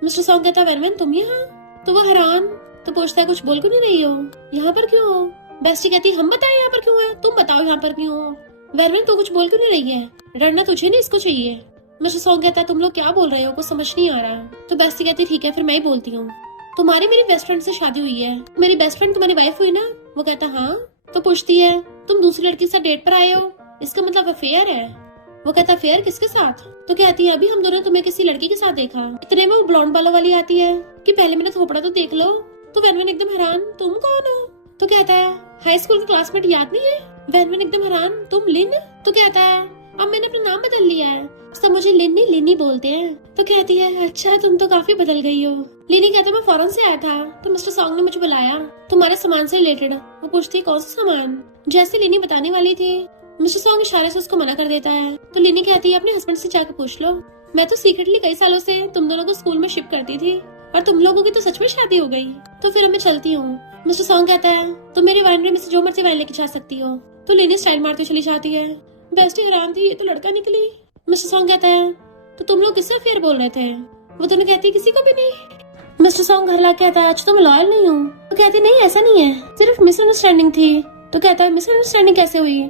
मिस्टर सॉन्ग कहता है वेनवन तुम यहाँ? तो वो हैरान तो पूछता है कुछ बोल क्यों नहीं रही हो, यहाँ पर क्यों हो? बेस्टी कहती हम बताएं यहाँ पर क्यों है, तुम बताओ यहाँ पर क्यों हो। वेनवन तू कुछ बोल क्यों नहीं रही है, डरना तुझे नहीं इसको चाहिए। मिस्टर सॉन्ग कहता है तुम लोग क्या बोल रहे हो, कुछ समझ नहीं आ रहा। तो बेस्टी कहती ठीक है फिर मैं ही बोलती हूँ, तुम्हारी मेरी बेस्ट फ्रेंड से शादी हुई है, मेरी बेस्ट फ्रेंड तुम्हारी वाइफ हुई ना? वो कहता हाँ। तो पूछती है तुम दूसरी लड़की के साथ डेट पर आए हो, इसका मतलब अफेयर है? वो कहता अफेयर किसके साथ? तो कहती है अभी हम दोनों तुम्हें किसी लड़की के साथ देखा। इतने में वो ब्लॉन्ड बालों वाली आती है कि पहले मेरा थोपड़ा तो देख लो। तो वेनवन एकदम हैरान तुम कौन हो? तो कहता है हाई स्कूल की क्लासमेट याद नहीं है? वेनवन एकदम हैरान तुम लिन? तो कहता है अब मैंने अपना नाम बदल लिया है, सब मुझे लिनी लिनी बोलते हैं। तो कहती है अच्छा तुम तो काफी बदल गई हो। लिनी कहता मैं फॉरेन से आया था तो मिस्टर सॉन्ग ने मुझे बुलाया तुम्हारे सामान से रिलेटेड। वो पूछती है कौन सा सामान? जैसे लिनी बताने वाली थी मिस्टर सॉन्ग इशारे से उसको मना कर देता है। तो लिनी कहती है अपने हस्बैंड से जाकर पूछ लो, मैं तो सीक्रेटली कई सालों से तुम दोनों को स्कूल में शिप करती थी और तुम लोगों की तो सच में शादी हो गई, तो फिर मैं चलती हूँ। मिस्टर सॉन्ग कहता है तुम मेरी वाइनरी में से जो मर्जी वाइन लेके जा सकती हो। तो लिनी स्टाइल मारती चली जाती है। बेस्टी हैरान थी ये तो लड़का निकली। मिस्टर सॉन्ग कहता है तो तुम लोग किससे अफेयर बोल रहे थे? वो दोनों कहती है किसी को भी नहीं। मिस्टर सॉन्ग घर ला कहता है आज तो मैं लॉयल नहीं हूँ। तो कहती नहीं ऐसा नहीं है, सिर्फ मिसअंडरस्टैंडिंग थी। तो कहता है मिसअंडरस्टैंडिंग कैसे हुई,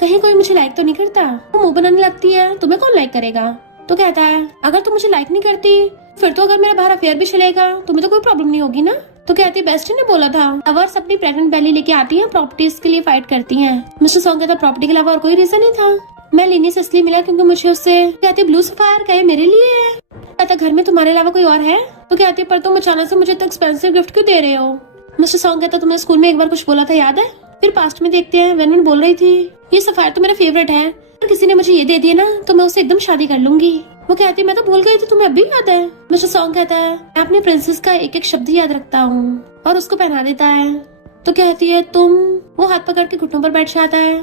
कहीं कोई मुझे लाइक तो नहीं करता? वो मुंह बनाने लगती है तुम्हें कौन लाइक करेगा? तो कहता है अगर तुम मुझे लाइक नहीं करती फिर तो अगर मेरा बाहर अफेयर भी चलेगा तुम्हें तो कोई प्रॉब्लम नहीं होगी ना? तो कहती है बेस्टी ने बोला था अवर्स अपनी प्रेग्नेंट बेली लेके आती हैं, प्रॉपर्टीज के लिए फाइट करती हैं। मिस्टर सॉन्ग कहता प्रॉपर्टी के अलावा और कोई रीजन नहीं था, मैं लिनी से इसलिए मिला क्योंकि मुझे उससे। कहती ब्लू सफायर क्या मेरे लिए है? कहता घर में तुम्हारे अलावा कोई और है? तो कहती पर तुम अचानक से मुझे इतना एक्सपेंसिव गिफ्ट क्यों दे रहे हो? मिस्टर सॉन्ग कहता तुमने स्कूल में एक बार कुछ बोला था याद है? फिर पास्ट में देखते हैं वेनवन बोल रही थी ये सफायर तो मेरा फेवरेट है, अगर किसी ने मुझे ये दे दिया ना तो मैं उससे एकदम शादी कर लूंगी। वो कहती मैं तो भूल गई थी, तुम्हें अभी याद है? मिस्टर सॉन्ग कहता है मैं अपने प्रिंसेस का एक एक शब्द याद रखता हूँ और उसको पहना देता है। तो कहती है तुम? वो हाथ पकड़ के घुटनों पर बैठ जाता है।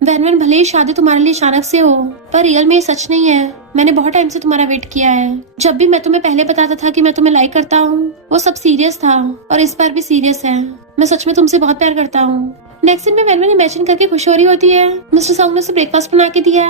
वेनवन भले ही शादी तुम्हारे लिए अचानक से हो पर रियल में ये सच नहीं है, मैंने बहुत टाइम से तुम्हारा वेट किया है। जब भी मैं तुम्हें पहले बताता था कि मैं तुम्हें लाइक करता हूँ वो सब सीरियस था और इस बार भी सीरियस है, मैं सच में तुमसे बहुत प्यार करता हूँ। नेक्स्ट सीन में वेनवन इमेजिन करके खुश हो रही होती है। मिस्टर सॉन्ग ने उसे ब्रेकफास्ट बना के दिया,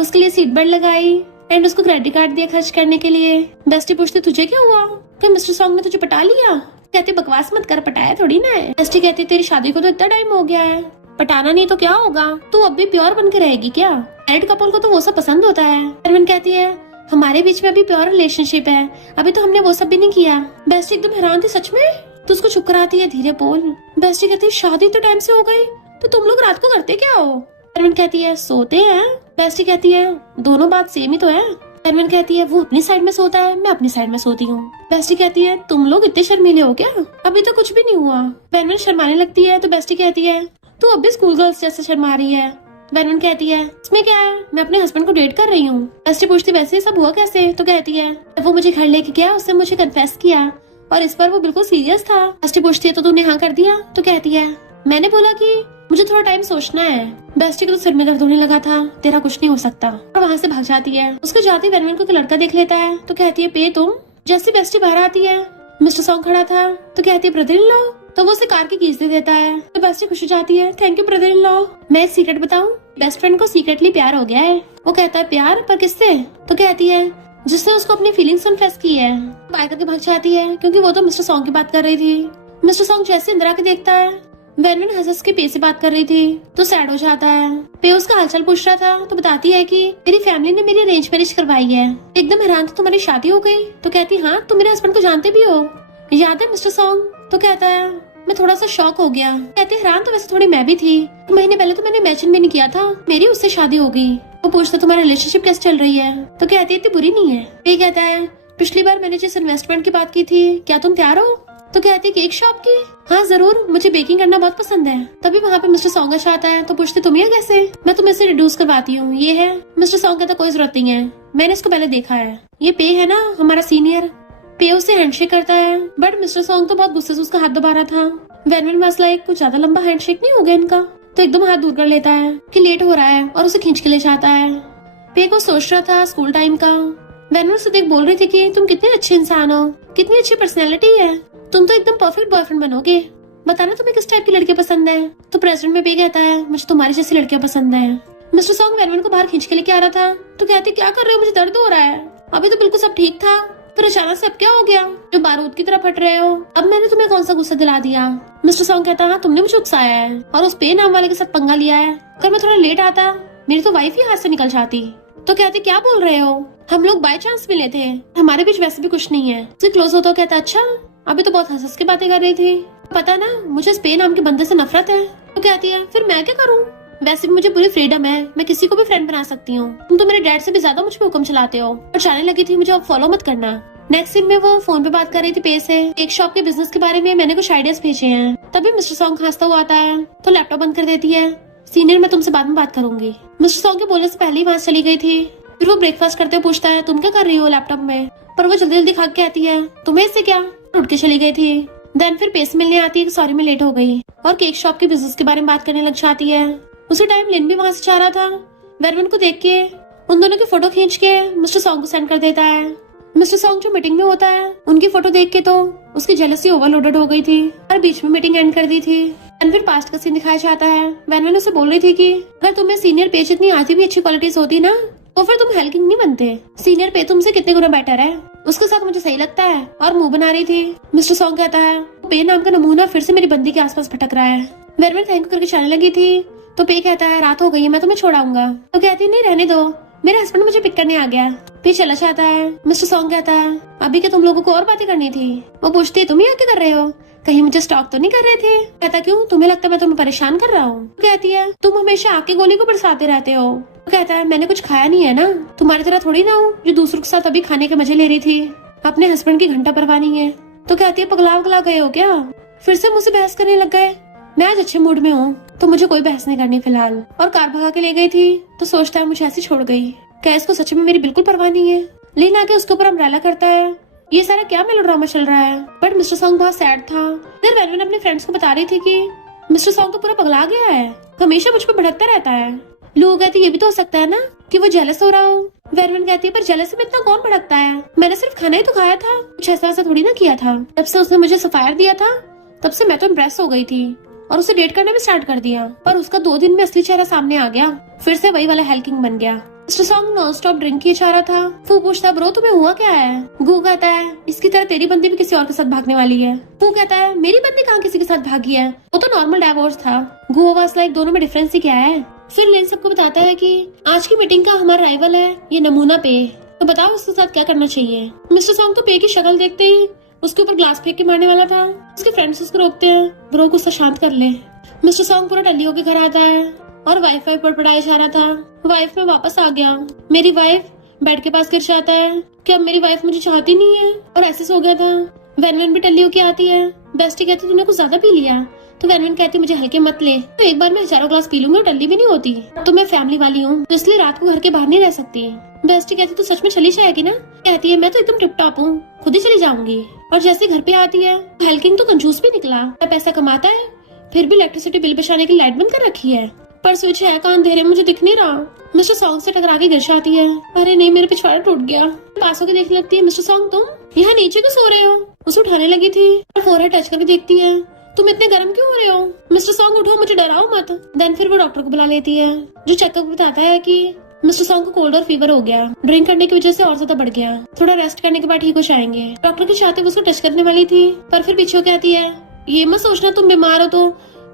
उसके लिए सीट बेल्ट लगाई एंड उसको क्रेडिट कार्ड दिया खर्च करने के लिए। बेस्टी पूछती तुझे क्या हुआ, क्या मिस्टर सॉन्ग ने तुझे पटा लिया? कहती बकवास मत कर, पटाया थोड़ी ना है। बेस्टी कहती तेरी शादी को तो इतना टाइम हो गया है, पटाना नहीं तो क्या होगा, तू अब भी प्योर बन के रहेगी क्या? मैरिड कपल को तो वो सब पसंद होता है। वेनवन कहती है हमारे बीच में अभी प्योर रिलेशनशिप है, अभी तो हमने वो सब भी नहीं किया। बेस्टी एकदम हैरान थी सच में? तो उसको चुप कराती है धीरे बोल। बेस्टी कहती है शादी तो टाइम से हो गई, तो तुम लोग रात को करते क्या हो? वेनवन कहती है सोते हैं। बेस्टी कहती है दोनों बात सेम ही तो है। वेनवन कहती है वो अपनी साइड में सोता है, मैं अपनी साइड में सोती हूँ। बेस्टी कहती है तुम लोग इतने शर्मीले हो क्या, अभी तो कुछ भी नहीं हुआ। वेनवन शर्माने लगती है तो बेस्टी कहती है तू अब भी स्कूल गर्ल्स जैसे शर्मा रही है। वेनवन कहती है इसमें क्या है, मैं अपने हस्बैंड को डेट कर रही हूँ। बेस्टी पूछती वैसे सब हुआ कैसे? तो कहती है जब वो मुझे घर लेके गया उससे मुझे कन्फेस किया और इस पर वो बिल्कुल सीरियस था। बेस्टी पूछती है तो तूने हाँ कर दिया? तो कहती है मैंने बोला कि मुझे थोड़ा टाइम सोचना है। बेस्टी को तो सिर में दर्द होने लगा था, तेरा कुछ नहीं हो सकता, और वहाँ से भाग जाती है। उसके जाते वेनवन को लड़का देख लेता है तो कहती है पे तुम। जैसी बेस्टी बाहर आती है मिस्टर सॉन्ग खड़ा था तो कहती है ब्रदर इन लॉ, तो वो उसे कार की कीज दे देता है। तो बेस्टी खुश हो जाती है thank you brother in law. मैं एक सीक्रेट बताऊं, बेस्ट फ्रेंड को सीक्रेटली प्यार हो गया है। वो कहता है प्यार पर किससे? तो कहती है जिसने उसको अपनी फीलिंग्स कन्फेस की है। बाय करके भाग जाती है क्योंकि वो तो मिस्टर सॉन्ग की बात कर रही थी। मिस्टर सॉन्ग जैसे इंदिरा के देखता है वेनवन हंस के पे से बात कर रही थी तो सैड हो जाता है। पे उसका हालचाल पूछ रहा था तो बताती है कि मेरी फैमिली ने मेरी अरेंज मैरिज करवाई है। एकदम हैरान थी तुम्हारी शादी हो गई? तो कहती हाँ तुम मेरे हस्बैंड को जानते भी हो, याद है मिस्टर सॉन्ग? तो कहता है मैं थोड़ा सा शॉक हो गया। कहते हैरान तो वैसे थोड़ी मैं भी थी, तो महीने पहले तो मैंने इमेजिन भी नहीं किया था मेरी उससे शादी हो गई। वो पूछता तुम्हारा रिलेशनशिप कैसे चल रही है? तो कहती है इतनी बुरी नहीं है। ये कहता है पिछली बार मैंने जिस इन्वेस्टमेंट की बात की थी क्या तुम तैयार हो? तो कहती है केक शॉप की? हाँ जरूर, मुझे बेकिंग करना बहुत पसंद है। तभी वहाँ पे मिस्टर सॉन्ग आता है तो पूछते तुम ये कैसे? मैं तुम्हें इसे रिड्यूस करवाती हूँ, ये है। मिस्टर सॉन्ग कहता कोई जरूरत नहीं है, मैंने इसको पहले देखा है, ये पे है ना हमारा सीनियर। पे उसे हैंडशेक करता है बट मिस्टर सॉन्ग तो बहुत गुस्से से उसका हाथ दबा रहा था। वेनवन मसला एक कुछ ज्यादा लंबा हैंडशेक नहीं हो गया इनका, तो एकदम हाथ दूर कर लेता है कि लेट हो रहा है और उसे खींच के ले जाता है। पे को सोच रहा था स्कूल टाइम का। वेनवन से देख बोल रही थी कि तुम कितने अच्छे इंसान हो, कितनी अच्छी पर्सनैलिटी है, तुम तो एकदम परफेक्ट बॉयफ्रेंड बनोगे। बताना तुम्हें किस टाइप की लड़कियां पसंद है। तो प्रेसिडेंट में भी कहता है मुझे तुम्हारी जैसी लड़कियां पसंद है। मिस्टर सॉन्ग वेनवन को बाहर खींच के लेके आ रहा था तो कहती क्या कर रहे हो, मुझे दर्द हो रहा है। अभी तो बिल्कुल सब ठीक था, फिर अचानक से अब क्या हो गया जो बारूद की तरह फट रहे हो। अब मैंने तुम्हें कौन सा गुस्सा दिला दिया। मिस्टर सॉन्ग कहता हाँ तुमने मुझे उकसाया है और उस पे नाम वाले के साथ पंगा लिया है। अगर मैं थोड़ा लेट आता मेरी तो वाइफ ही हाथ से निकल जाती। तो कहती क्या बोल रहे हो, हम लोग बाय चांस मिले थे, हमारे बीच वैसे भी कुछ नहीं है। उससे क्लोज होता कहता अच्छा, अभी तो बहुत हंस के बातें कर रही थी। पता ना मुझे स्पे नाम के बंदे से नफरत है। तो कहती है फिर मैं क्या करूँ, वैसे भी मुझे पूरी फ्रीडम है, मैं किसी को भी फ्रेंड बना सकती हूँ। तुम तो मेरे डैड से भी ज्यादा मुझ पे हुक्म चलाते हो और चाहने लगी थी मुझे अब फॉलो मत करना। नेक्स्ट सीन में वो फोन पे बात कर रही थी पे से एक शॉप के बिजनेस के बारे में। मैंने कुछ आइडियाज भेजे हैं। तभी मिस्टर सॉन्ग हंसता हुआ आता है तो लैपटॉप बंद कर देती है। सीनियर मैं तुमसे बाद में बात करूंगी। मिस्टर सॉन्ग के बोलने से पहले ही वहां चली गई थी। फिर वो ब्रेकफास्ट करते हुए पूछता है तुम क्या कर रही हो लैपटॉप में, पर वो जल्दी जल्दी खा के आती है तुम्हें इससे क्या, उठ के चली गई थी। देन फिर पेस मिलने आती है कि सॉरी मैं लेट हो गई और केक शॉप के बिजनेस के बारे में बात करने लग जाती है। उसी टाइम लिन भी वहां से जा रहा था। वेनवन को देख के उन दोनों की फोटो खींच के मिस्टर सॉन्ग को सेंड कर देता है। मिस्टर सॉन्ग जो मीटिंग में होता है उनकी फोटो देख के तो उसकी जेलसी ओवरलोडेड हो गई थी और बीच में मीटिंग एंड कर दी थी। एंड फिर पास्ट का सीन दिखाया जाता है। वेनवन उसे बोल रही थी कि अगर तुम्हें सीनियर पे जितनी आधी भी अच्छी क्वालिटीज होती ना तो फिर तुम हेल्किंग नहीं बनते। सीनियर पे तुमसे कितने गुना बेटर है, उसके साथ मुझे सही लगता है और मुंह बना रही थी। मिस्टर सॉन्ग कहता है पे नाम का नमूना फिर से मेरी बंदी के आसपास भटक रहा है। वेनवन थैंक यू करके जाने लगी थी तो पे कहता है रात हो गई है मैं तुम्हें छोड़ाऊंगा। तो कहती नहीं रहने दो, मेरे हस्बैंड मुझे पिक करने आ गया। पे चला जाता है। मिस्टर सॉन्ग कहता है अभी क्या तुम लोगों को और बातें करनी थी। वो पूछती है तुम यहाँ क्या कर रहे हो, कहीं मुझे स्टॉक तो नहीं कर रहे थे। कहता क्यों, तुम्हें लगता है मैं तुम्हें परेशान कर रहा हूँ। कहती है तुम हमेशा आके गोली को बरसाते रहते हो। कहता है मैंने कुछ खाया नहीं है ना, तुम्हारी तरह थोड़ी ना हूँ जो दूसरों के साथ अभी खाने के मजे ले रही थी, अपने हस्बैंड की घंटा परवाह नहीं है। तो कहती है पगला गए हो क्या, फिर से मुझसे बहस करने लग गए। मैं आज अच्छे मूड में हूँ तो मुझे कोई बहस नहीं करनी फिलहाल। और कार भगा के ले गई थी तो सोचता है मुझे ऐसी छोड़ गई, क्या इसको सच में मेरी बिल्कुल परवाह नहीं है। लेकिन आके उसके ऊपर अम्ब्रेला करता है। ये सारा क्या मेलोड्रामा चल रहा है। बट मिस्टर सॉन्ग बहुत सैड था। फिर वेनवन अपने फ्रेंड्स को बता रही थी कि मिस्टर सॉन्ग तो पूरा पगला गया है, हमेशा मुझ पर भड़कता रहता है। लोग कहते ये भी तो हो सकता है ना कि वो जेलस हो रहा हो। वेनवन कहती है पर जेलस में इतना कौन भड़कता है, मैंने सिर्फ खाना ही तो खाया था, कुछ ऐसा थोड़ी ना किया था। जब से उसने मुझे सफायर दिया था तब से मैं तो इम्प्रेस हो गई थी और उसे डेट करना भी स्टार्ट कर दिया। पर उसका 2 दिन में असली चेहरा सामने आ गया, फिर से वही वाला हेल्किंग बन गया। Mister song non stop drink किए जा रहा था। वो पूछता ब्रो तुम्हें हुआ क्या है। गू कहता है इसकी तरह तेरी बंदी भी किसी और के साथ भागने वाली है। वो कहता है मेरी बंदी कहाँ किसी के साथ भागी है, वो तो नॉर्मल डाइवोर्स था। गू वाज लाइक दोनों में डिफरेंस ही क्या है। फिर लेन सबको बताता है कि आज की मीटिंग का हमारा राइवल है ये नमूना पे, तो बताओ उसके साथ क्या करना चाहिए। मिस्टर सॉन्ग तो पे की शक्ल देखते ही उसके ऊपर ग्लास फेंक के मारने वाला था। उसके फ्रेंड्स उसको रोकते हैं ब्रो गुस्सा शांत कर ले। मिस्टर सॉन्ग पूरा टल्ली होके घर आता है और वाइफ पर पढ़ाया जा रहा था। वाइफ में वापस आ गया। मेरी वाइफ बेड के पास गिर जाता है कि अब मेरी वाइफ मुझे चाहती नहीं है और ऐसे सो गया था। वेनवन भी टल्ली होके आती है। बेस्टी कहती तूने कुछ ज्यादा पी लिया। तो वेनवन कहती मुझे हल्के मत ले, तो एक बार मैं 1000 ग्लास पी लूंगी और टल्ली भी नहीं होती। तो मैं फैमिली वाली हूँ तो इसलिए रात को घर के बाहर नहीं रह सकती। बेस्टी कहती तू सच में चली जाएगी ना। कहती है मैं तो एकदम टिप टॉप हूँ, खुद ही चली जाऊंगी। और जैसे घर पे आती है हेल्किंग तो कंजूस भी निकला, पैसा कमाता है फिर भी इलेक्ट्रिसिटी बिल बचाने की लाइट बंद कर रखी है, पर स्विच है कहाँ अंधेरे मुझे दिख नहीं रहा। मिस्टर सॉन्ग से टकरा के गिर जाती है। अरे नहीं मेरे पिछवाड़ा टूट गया। पास होकर देखने लगती है मिस्टर सॉन्ग तुम यहाँ नीचे क्यों सो रहे हो। उसे उठाने लगी थी और फोरहेड टच करके देखती है तुम इतने गर्म क्यों हो रहे हो। मिस्टर सॉन्ग उठो मुझे डराओ मत। देन फिर वो डॉक्टर को बुला लेती है जो चेकअप बताता है कि मिस्टर सॉन्ग को कोल्ड और फीवर हो गया, ड्रिंक करने की वजह से और ज्यादा बढ़ गया, थोड़ा रेस्ट करने के बाद ठीक हो जाएंगे। डॉक्टर के चाहते उसको टच करने वाली थी पर फिर पीछे होकर आती है ये मत सोचना तुम बीमार हो तो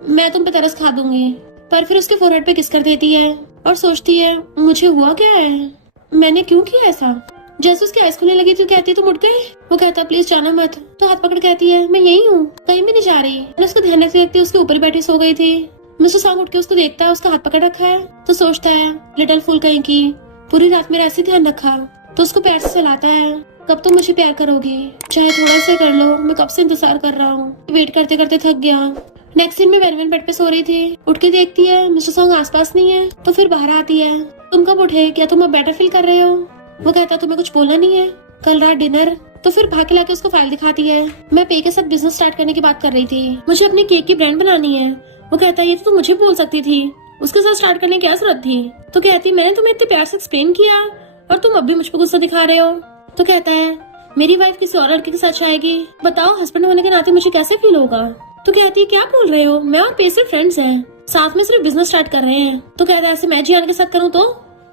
मैं तुम पे तरस खा दूंगी। पर फिर उसके फोरहेड पे किस कर देती है और सोचती है मुझे हुआ क्या है, मैंने क्यों किया ऐसा। जैसे उसकी आइस खुलने लगी तो कहती है तुम उठ गए। वो कहता प्लीज जाना मत। तो हाथ पकड़ कहती है मैं यही हूँ कहीं भी नहीं जा रही। मैंने उसको ध्यान रखती रखती उसके ऊपर बैठी सो गई थी। मिस्टर सॉन्ग उठ के उसको देखता है उसका हाथ पकड़ रखा है तो सोचता है लिटिल फूल कहीं की, पूरी रात मेरा ऐसे ध्यान रखा। तो उसको प्यार से चलाता है कब तुम मुझे प्यार करोगी, चाहे थोड़ा सा कर लो, मैं कब से इंतजार कर रहा हूँ। वेट करते करते थक गया। नेक्स्ट सीन में वेनवन बेड पे सो रही थी। उठ के देखती है मिस्टर सॉन्ग आसपास नहीं है तो फिर बाहर आती है। तुम कब उठे, क्या तुम अब बेटर फील कर रहे हो। वो कहता तुम्हें कुछ बोलना नहीं है, कल रात डिनर। तो फिर भाग के लाके उसको फाइल दिखाती है। मैं पे के साथ बिजनेस स्टार्ट करने की बात कर रही थी, मुझे अपने केक की ब्रांड बनानी है। वो कहता है ये तो तुम मुझे बोल सकती थी, उसके साथ स्टार्ट करने की क्या जरूरत थी। तो कहती मैंने तुम्हें इतने प्यार से एक्सप्लेन किया और तुम अब भी मुझ पर गुस्सा दिखा रहे हो। तो कहता है मेरी वाइफ किसी और लड़के के साथ जाएगी, बताओ हस्बैंड होने के नाते मुझे कैसे फील होगा। तो कहती है क्या बोल रहे हो, मैं और पे सिर्फ फ्रेंड्स हैं, साथ में सिर्फ बिजनेस स्टार्ट कर रहे हैं। तो कहता है ऐसे मैं जियान के साथ करूँ तो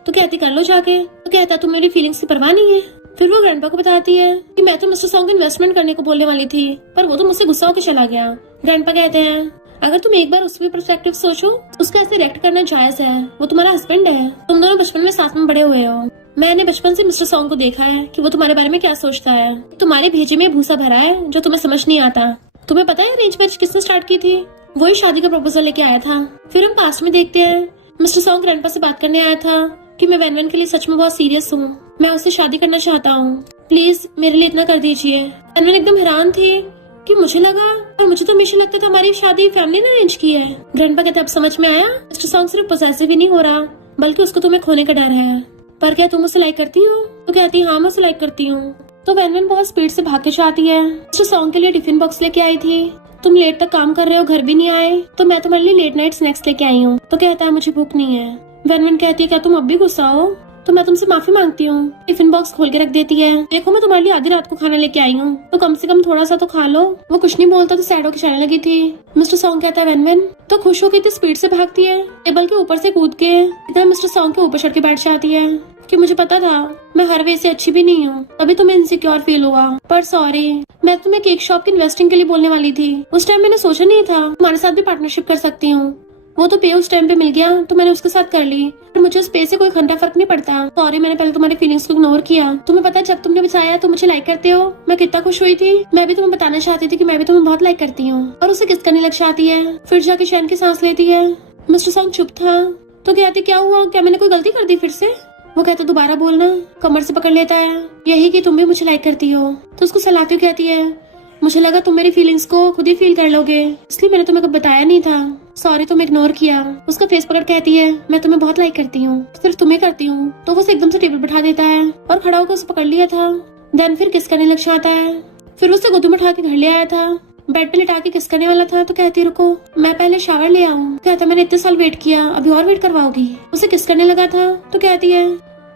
कहती कर लो जाके। तो कहता तुम मेरी फीलिंग्स की परवाह नहीं है। फिर वो ग्रैंडपा को बताती है कि मैं तो मिस्टर सॉन्ग को इन्वेस्टमेंट करने को बोलने वाली थी, पर वो तो मुझसे गुस्सा होकर चला गया। ग्रैंडपा कहते हैं अगर तुम एक बार उसके पर्सपेक्टिव सोचो, उसका ऐसे रिएक्ट करना जायज है, वो तुम्हारा हस्बैंड है, तुम दोनों बचपन में साथ में बड़े हुए हो। मैंने बचपन से मिस्टर सॉन्ग को देखा है कि वो तुम्हारे बारे में क्या सोचता है। तुम्हारे भेजे में भूसा भरा है जो तुम्हें समझ नहीं आता। तुम्हें पता है अरेंज मैरिज किसने स्टार्ट की थी? वही शादी का प्रपोजल लेके आया था। फिर हम पास्ट में देखते हैं मिस्टर सॉन्ग ग्रैंडपा से बात करने आया था कि मैं वैन के लिए सच में बहुत सीरियस हूँ, मैं उससे शादी करना चाहता हूँ, प्लीज मेरे लिए इतना कर दीजिए। वैन एकदम हैरान थे कि मुझे लगा, और मुझे तो हमेशा लगता था हमारी शादी फैमिली ने अरेंज की है। ग्रैंडपा कहते अब समझ में आया, मिस्टर सॉन्ग सिर्फ पोसेसिव ही नहीं हो रहा, बल्कि उसको तुम्हें खोने का डर है। पर क्या तुम उसे लाइक करती हो? तो कहती हाँ मैं उसे लाइक करती हूँ। तो वैन बहुत स्पीड से भाग के जाती है। मिस्टर सॉन्ग के लिए टिफिन बॉक्स लेके आई थी, तुम लेट तक काम कर रहे हो, घर भी नहीं आए, तो मैं तुम्हारे लिए लेट नाइट स्नैक्स लेके आई हूँ। तो कहता है मुझे भूख नहीं है। वैन कहती है क्या तुम अब भी गुस्सा हो? तो मैं तुमसे माफी मांगती हूँ। टिफिन बॉक्स खोल के रख देती है। देखो मैं तुम्हारे लिए आधी रात को खाना लेके आई हूँ, तो कम से कम थोड़ा सा तो खा लो। वो कुछ नहीं बोलता तो सैड होकर चलने लगी थी। मिस्टर सॉन्ग कहता है वैन तो खुश होकर इतनी स्पीड से भागती है, टेबल के ऊपर से कूद के इतना मिस्टर सॉन्ग के ऊपर चढ़ के बैठ जाती है कि मुझे पता था मैं हर वे से अच्छी भी नहीं हूँ, अभी तुम्हें इनसिक्योर फील हुआ, पर सॉरी, मैं तुम्हें केक शॉप की इन्वेस्टिंग के लिए बोलने वाली थी। उस टाइम मैंने सोचा नहीं था तुम्हारे साथ भी पार्टनरशिप कर सकती हूँ। वो तो पे उस टाइम पे मिल गया तो मैंने उसके साथ कर ली, पर मुझे उस पे से कोई घंटा फर्क नहीं पड़ता। सॉरी मैंने पहले तुम्हारी फीलिंग्स को इग्नोर किया। तुम्हें पता है जब तुमने बताया तुम मुझे लाइक करते हो, मैं कितना खुश हुई थी। मैं भी तुम्हें बताना चाहती थी कि मैं भी तुम्हें बहुत लाइक करती हूँ। और उसे किस करने लग जाती है, फिर जाके चैन की सांस लेती है। मिस्टर सॉन्ग चुप था। तो कहती क्या हुआ, क्या मैंने कोई गलती कर दी फिर से? वो कहता दोबारा बोलना। कमर से पकड़ लेता है, यही कि तुम भी मुझे लाइक करती हो। तो उसको सलाहती कहती है मुझे लगा तुम मेरी फीलिंग्स को खुद ही फील कर लोगे, इसलिए मैंने तुम्हें कभी बताया नहीं था, सॉरी तुम इग्नोर किया। उसका फेस पकड़ कहती है मैं तुम्हें बहुत लाइक करती हूँ, सिर्फ तुम्हें करती हूँ। तो वो एकदम से टेबल बैठा देता है और खड़ा होकर उसे पकड़ लिया था। देन फिर किस करने लग जाता है। फिर उसे गोदी में उठा के घर ले आया था, बेड पे लिटा के किस करने वाला था। तो कहती रुको मैं पहले शावर ले आऊँ। कहता मैंने इतने साल वेट किया, अभी और वेट करवाओगी? उसे किस करने लगा था। तो कहती है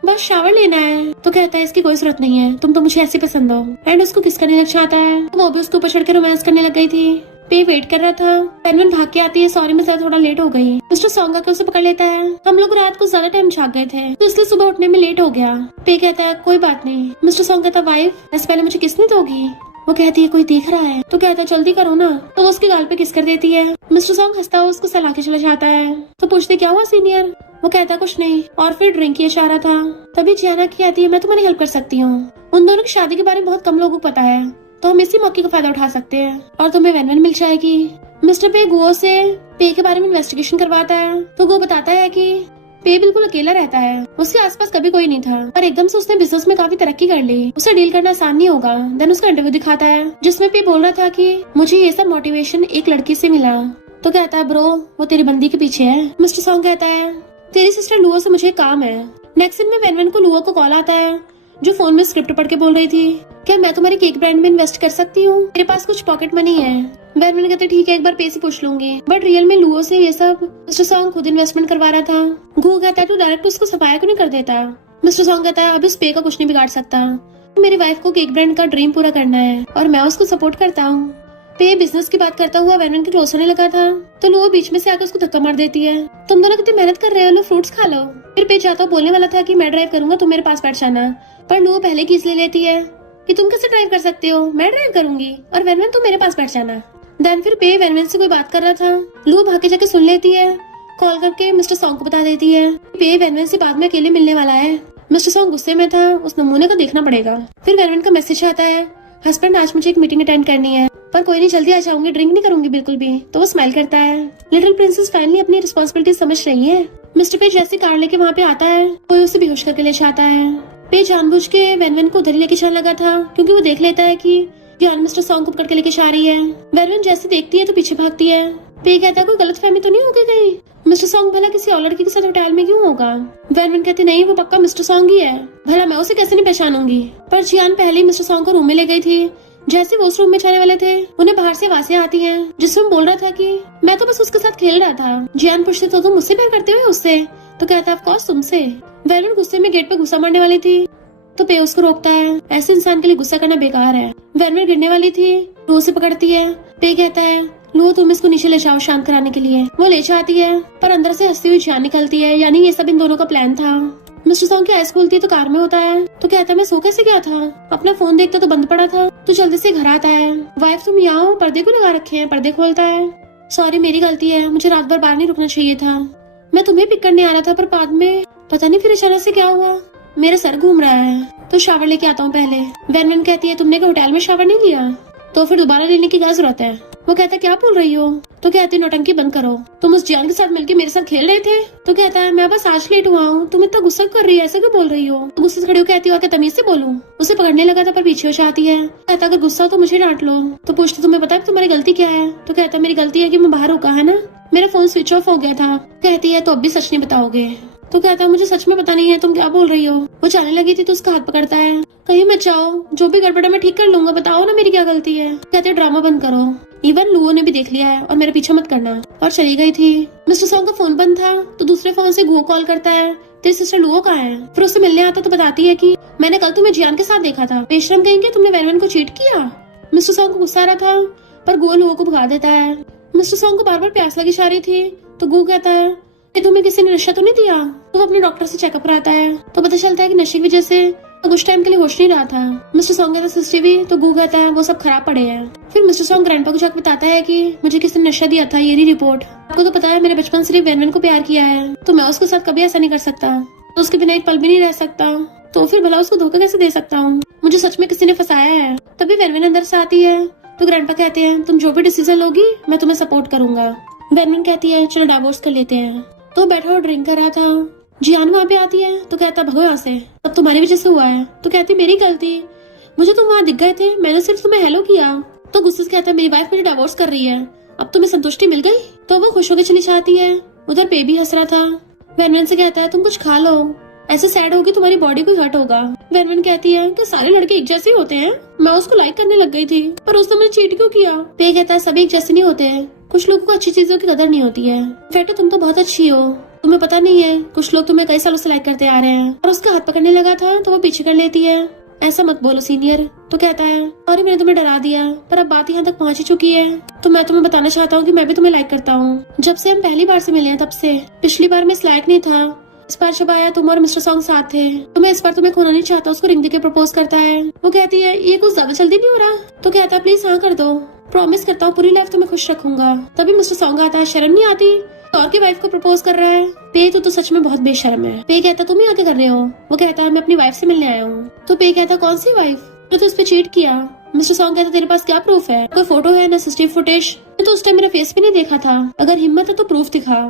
बस शावर लेना है। तो कहता है इसकी कोई जरूरत नहीं है, तुम तो मुझे ऐसे पसंद हो। एंड उसको किस करने लग जाता है। वो भी उसके ऊपर चढ़ के रोमांस करने लग गई थी। पे वेट कर रहा था। पेनवन भाग के आती है, सॉरी मैं ज्यादा थोड़ा लेट हो गई। मिस्टर सॉन्ग आकर उसे पकड़ लेता है। हम लोग रात को ज्यादा टाइम जाग गए थे तो इसलिए सुबह उठने में लेट हो गया। पे कहता है कोई बात नहीं। मिस्टर सॉन्ग कहता वाइफ ऐसे पहले मुझे किस नहीं दोगी? वो कहती है कोई देख रहा है। तो कहता है जल्दी करो ना। तो वो उसके गाल पे किस कर देती है। मिस्टर सॉन्ग हंसता हुआ उसको सलाह के चला जाता है। तो पूछते क्या हुआ सीनियर? वो कहता कुछ नहीं, और फिर ड्रिंक की इशारा था। तभी जियाना की आती है मैं तुम्हारी हेल्प कर सकती हूँ। उन दोनों की शादी के बारे में बहुत कम लोगों को पता है, तो हम इसी मौके का फायदा उठा सकते हैं और तुम्हें वैन मिल जाएगी। मिस्टर पे गुओ से पे के बारे में इन्वेस्टिगेशन करवाता है। तो वो बताता है कि पे बिल्कुल अकेला रहता है, उसके आसपास कभी कोई नहीं था, पर एकदम से उसने बिजनेस में काफी तरक्की कर ली, उसे डील करना आसान नहीं होगा। देन उसका इंटरव्यू दिखाता है जिसमें पे बोल रहा था कि मुझे ये सब मोटिवेशन एक लड़की से मिला। तो कहता है ब्रो वो तेरी बंदी के पीछे है। मिस्टर सॉन्ग कहता है तेरी सिस्टर लुओ से मुझे काम है। नेक्स्ट दिन में वैन को लुओ को कॉल आता है जो फोन में स्क्रिप्ट पढ़ के बोल रही थी क्या मैं तुम्हारी केक ब्रांड में इन्वेस्ट कर सकती हूँ, मेरे पास कुछ पॉकेट मनी है। वैन कहते ठीक है एक बार पैसे पूछ लूंगी, बट रियल में लुओ से ये सब मिस्टर सॉन्ग खुद इन्वेस्टमेंट करवा रहा था। गो कहता है तू डायरेक्ट उसको सफाया क्यों नहीं कर देता? मिस्टर सॉन्ग कहता है अभी उस पे का कुछ नहीं बिगाड़ सकता, मेरी वाइफ को केक ब्रांड का ड्रीम पूरा करना है और मैं उसको सपोर्ट करता हूँ। पे बिजनेस की बात करता हुआ वैन के क्लोज होने लगा था तो लुओ बीच में से आकर उसको धक्का मार देती है। तुम दोनों कितनी मेहनत कर रहे हो, लो फ्रूट्स खा लो। फिर पे जाता बोलने वाला था कि मैं ड्राइव करूंगा तुम मेरे पास बैठ जाना, पर लुओ पहले किस ले लेती है कि तुम कैसे ड्राइव कर सकते हो, मैं ड्राइव करूंगी और वैन तुम मेरे पास बैठ जाना। देन फिर पे वैन से कोई बात कर रहा था, लुओ भाग के जाके सुन लेती है, कॉल करके मिस्टर सॉन्ग को बता देती है पे वैन से बाद में अकेले मिलने वाला है। मिस्टर सॉन्ग गुस्से में था, उस नमूने को देखना पड़ेगा। फिर वैन का मैसेज आता है हस्बैंड आज मुझे एक मीटिंग अटेंड करनी है, पर कोई नहीं जल्दी आ जाऊंगी, ड्रिंक नहीं करूंगी बिल्कुल भी। तो वो स्माइल करता है। लिटिल प्रिंसेस फाइनली अपनी रिस्पॉन्सिबिलिटी समझ रही है। मिस्टर पे जैसे कार लेके वहाँ पे आता है कोई उसे बेहोश करके ले जाता है। पे जानबूझ के वैन को उधर ही लेके जाने लगा था क्योंकि वो देख लेता है कि ज्ञान मिस्टर सॉन्ग को पकड़ के लेके जा रही है। वैन जैसे देखती है तो पीछे भागती है। पे कहता है कोई गलतफहमी तो नहीं हो गई कहीं, मिस्टर सॉन्ग भला किसी और लड़की के साथ होटल में क्यों होगा? वैन कहती नहीं वो पक्का मिस्टर सॉन्ग ही है, भला मैं उसे कैसे नहीं पहचानूंगी। पर जियान पहले ही मिस्टर सॉन्ग को रूम में ले गई थी। जैसे वो उस रूम में जाने वाले थे उन्हें बाहर से आवाजें आती हैं जिसमें बोल रहा था कि मैं तो बस उसके साथ खेल रहा था। जियान पूछते तो तुम मुझसे प्यार करते हुए उससे? तो कहता ऑफ कोर्स तुमसे। वैन गुस्से में गेट पे घुसा मारने वाली थी तो पे उसको रोकता है, ऐसे इंसान के लिए गुस्सा करना बेकार है। वैन गिरने वाली थी तो उसे पकड़ती है। पे कहता है लो तुम इसको नीचे ले जाओ शांत कराने के लिए। वो ले जाती है पर अंदर से हंसती हुई जान निकलती है, यानी ये सब इन दोनों का प्लान था। मिस्टर सॉन्ग की आइस खुलती है तो कार में होता है, तो कहता है मैं सो कैसे गया था, अपना फोन देखता तो बंद पड़ा था, तो जल्दी से घर आता है। वाइफ तुम यहाँ हो, पर्दे को लगा रखे हैं। पर्दे खोलता है, सॉरी मेरी गलती है, मुझे रात भर बाहर नहीं रुकना चाहिए था, मैं तुम्हें पिक करने आ रहा था पर बाद में पता नहीं फिर अचानक से क्या हुआ, मेरा सर घूम रहा है तो शावर लेके आता हूँ पहले। वैन कहती है तुमने क्या होटल में शावर नहीं लिया, तो फिर दोबारा लेने की क्या जरूरत है। वो कहता है क्या बोल रही हो, तो कहती है नौटंकी बंद करो, तुम उस जियान के साथ मिलकर मेरे साथ खेल रहे थे। तो कहता है मैं बस आज लेट हुआ हूँ, तुम इतना गुस्सा कर रही है, ऐसा क्यों बोल रही हो। तो गुस्से से खड़ी हो कहती हो, तमीज से बोलूं। उसे पकड़ने लगा था पर पीछे हो जाती है। कहता अगर गुस्सा हो तो मुझे डांट लो। तो पूछते तुम्हें पता है तुम्हारी गलती क्या है। तो कहता मेरी गलती है कि मैं बाहर रुका है ना, मेरा फोन स्विच ऑफ हो गया था। कहती है तो अब भी सच नहीं बताओगे। तो कहता है मुझे सच में पता नहीं है, तुम क्या बोल रही हो। वो जाने लगी थी तो उसका हाथ पकड़ता है, कहीं मत जाओ, जो भी गड़बड़ है मैं ठीक कर लूंगा, बताओ ना मेरी क्या गलती है। कहते ड्रामा बंद करो, इवन लुओ ने भी देख लिया है और मेरा पीछा मत करना। और चली गई थी। मिस्टर सॉन्ग का फोन बंद था तो दूसरे फोन से गुओ कॉल करता है, तेरी सिस्टर लुओ कहाँ है। फिर उससे मिलने आता तो बताती है कि मैंने कल तुम्हें जियान के साथ देखा था, बेशरम कहेंगे तुमने वैन को चीट किया। मिस्टर सॉन्ग को गुस्सा आ रहा था पर गुओ लुओ को भगा देता है। मिस्टर सॉन्ग को बार बार प्यास लगी जा रही थी तो गु कहता है कि तुम्हें किसी ने नशा तो नहीं दिया। तो वो अपने डॉक्टर से चेकअप कराता है तो पता चलता है कि नशे की वजह से तो कुछ टाइम के लिए होश नहीं रहा था। मिस्टर सॉन्ग कहता सीसीटीवी, तो गु कहता है वो सब खराब पड़े हैं। फिर मिस्टर सॉन्ग ग्रैंडपा को जाकर बताता है कि मुझे किसी ने नशा दिया था, ये रही रिपोर्ट। आपको तो पता है मैंने बचपन से सिर्फ वैन को प्यार किया है, तो मैं उसके साथ कभी ऐसा नहीं कर सकता, तो उसके बिना एक पल भी नहीं रह सकता, तो फिर भला उसको धोखा कैसे दे सकता हूँ, मुझे सच में किसी ने फंसाया है। तभी वैन अंदर से आती है तो ग्रैंडपा कहते हैं तुम जो भी डिसीजन लोगी मैं तुम्हें सपोर्ट करूंगा। वैन कहती है चलो डाइवोर्स कर लेते हैं। तो बैठा और ड्रिंक कर रहा था। जियान वहाँ पे आती है तो कहता भगो यहाँ से, अब तुम्हारी वजह से हुआ है। तो कहती मेरी गलती, मुझे तुम वहाँ दिख गए थे, मैंने सिर्फ तुम्हें हेलो किया। तो गुस्से से कहता है मेरी वाइफ मुझे डिवोर्स कर रही है, अब तुम्हें संतुष्टि मिल गई। तो वो खुश होकर चली जाती है। उधर पे भी हंस रहा था। वैन से कहता है तुम कुछ खा लो, ऐसे सैड होगी तुम्हारी बॉडी को हर्ट होगा। वैन कहती है कि सारे लड़के एक जैसे ही होते हैं, मैं उसको लाइक करने लग गई थी पर उसने मुझे चीट क्यों किया। पे कहता है सभी एक जैसे नहीं होते हैं, कुछ लोगों को अच्छी चीजों की कदर नहीं होती है। इनफैक्ट तुम तो बहुत अच्छी हो, तुम्हें पता नहीं है कुछ लोग तुम्हें कई सालों से लाइक करते आ रहे हैं। और उसका हाथ पकड़ने लगा था तो वो पीछे कर लेती है, ऐसा मत बोलो सीनियर। तो कहता है अरे मैंने तुम्हें डरा दिया पर अब बात यहाँ तक पहुँच ही चुकी है, तो मैं तुम्हें बताना चाहता हूँ कि मैं भी तुम्हें लाइक करता हूँ। जब से हम पहली बार से मिले हैं तब से, पिछली बार मैं इस लायक नहीं था, इस बार जब आया तुम और मिस्टर सॉन्ग साथ थे, तो मैं इस बार तुम्हें खोना नहीं चाहता। उसको रिंग देके प्रपोज करता है। वो कहती है ये कुछ ज्यादा जल्दी नहीं हो रहा। तो कहता है प्लीज हाँ कर दो, प्रॉमिस करता हूँ पूरी लाइफ तुम्हें खुश रखूंगा। तभी मिस्टर सॉन्ग आता है, शर्म नहीं आती, और की वाइफ को प्रपोज कर रहा है। पे तो सच में बहुत बेशर्म है। पे कहता तुम ही आगे कर रहे हो। वो कहता है मैं अपनी वाइफ से मिलने आया हूँ। तो पे कहता कौन सी वाइफ, तो उस पे चीट किया। मिस्टर सॉन्ग कहता तेरे पास क्या प्रूफ है, कोई फोटो है ना सीसीटीवी फुटेज, तो उस टाइम मेरा फेस भी नहीं देखा था, अगर हिम्मत है तो प्रूफ दिखा।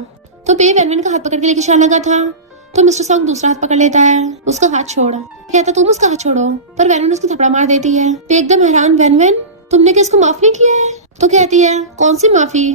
तो पे वैन का हाथ पकड़ के लेके चलने लगा था तो मिस्टर सॉन्ग दूसरा हाथ पकड़ लेता है, उसका हाथ छोड़। कहता तुम उसका हाथ छोड़ो, पर वैन उसको थप्पड़ मार देती है। पे एकदम हैरान, वैन तुमने क्या इसको माफ नहीं किया है। तो कहती है कौन सी माफी,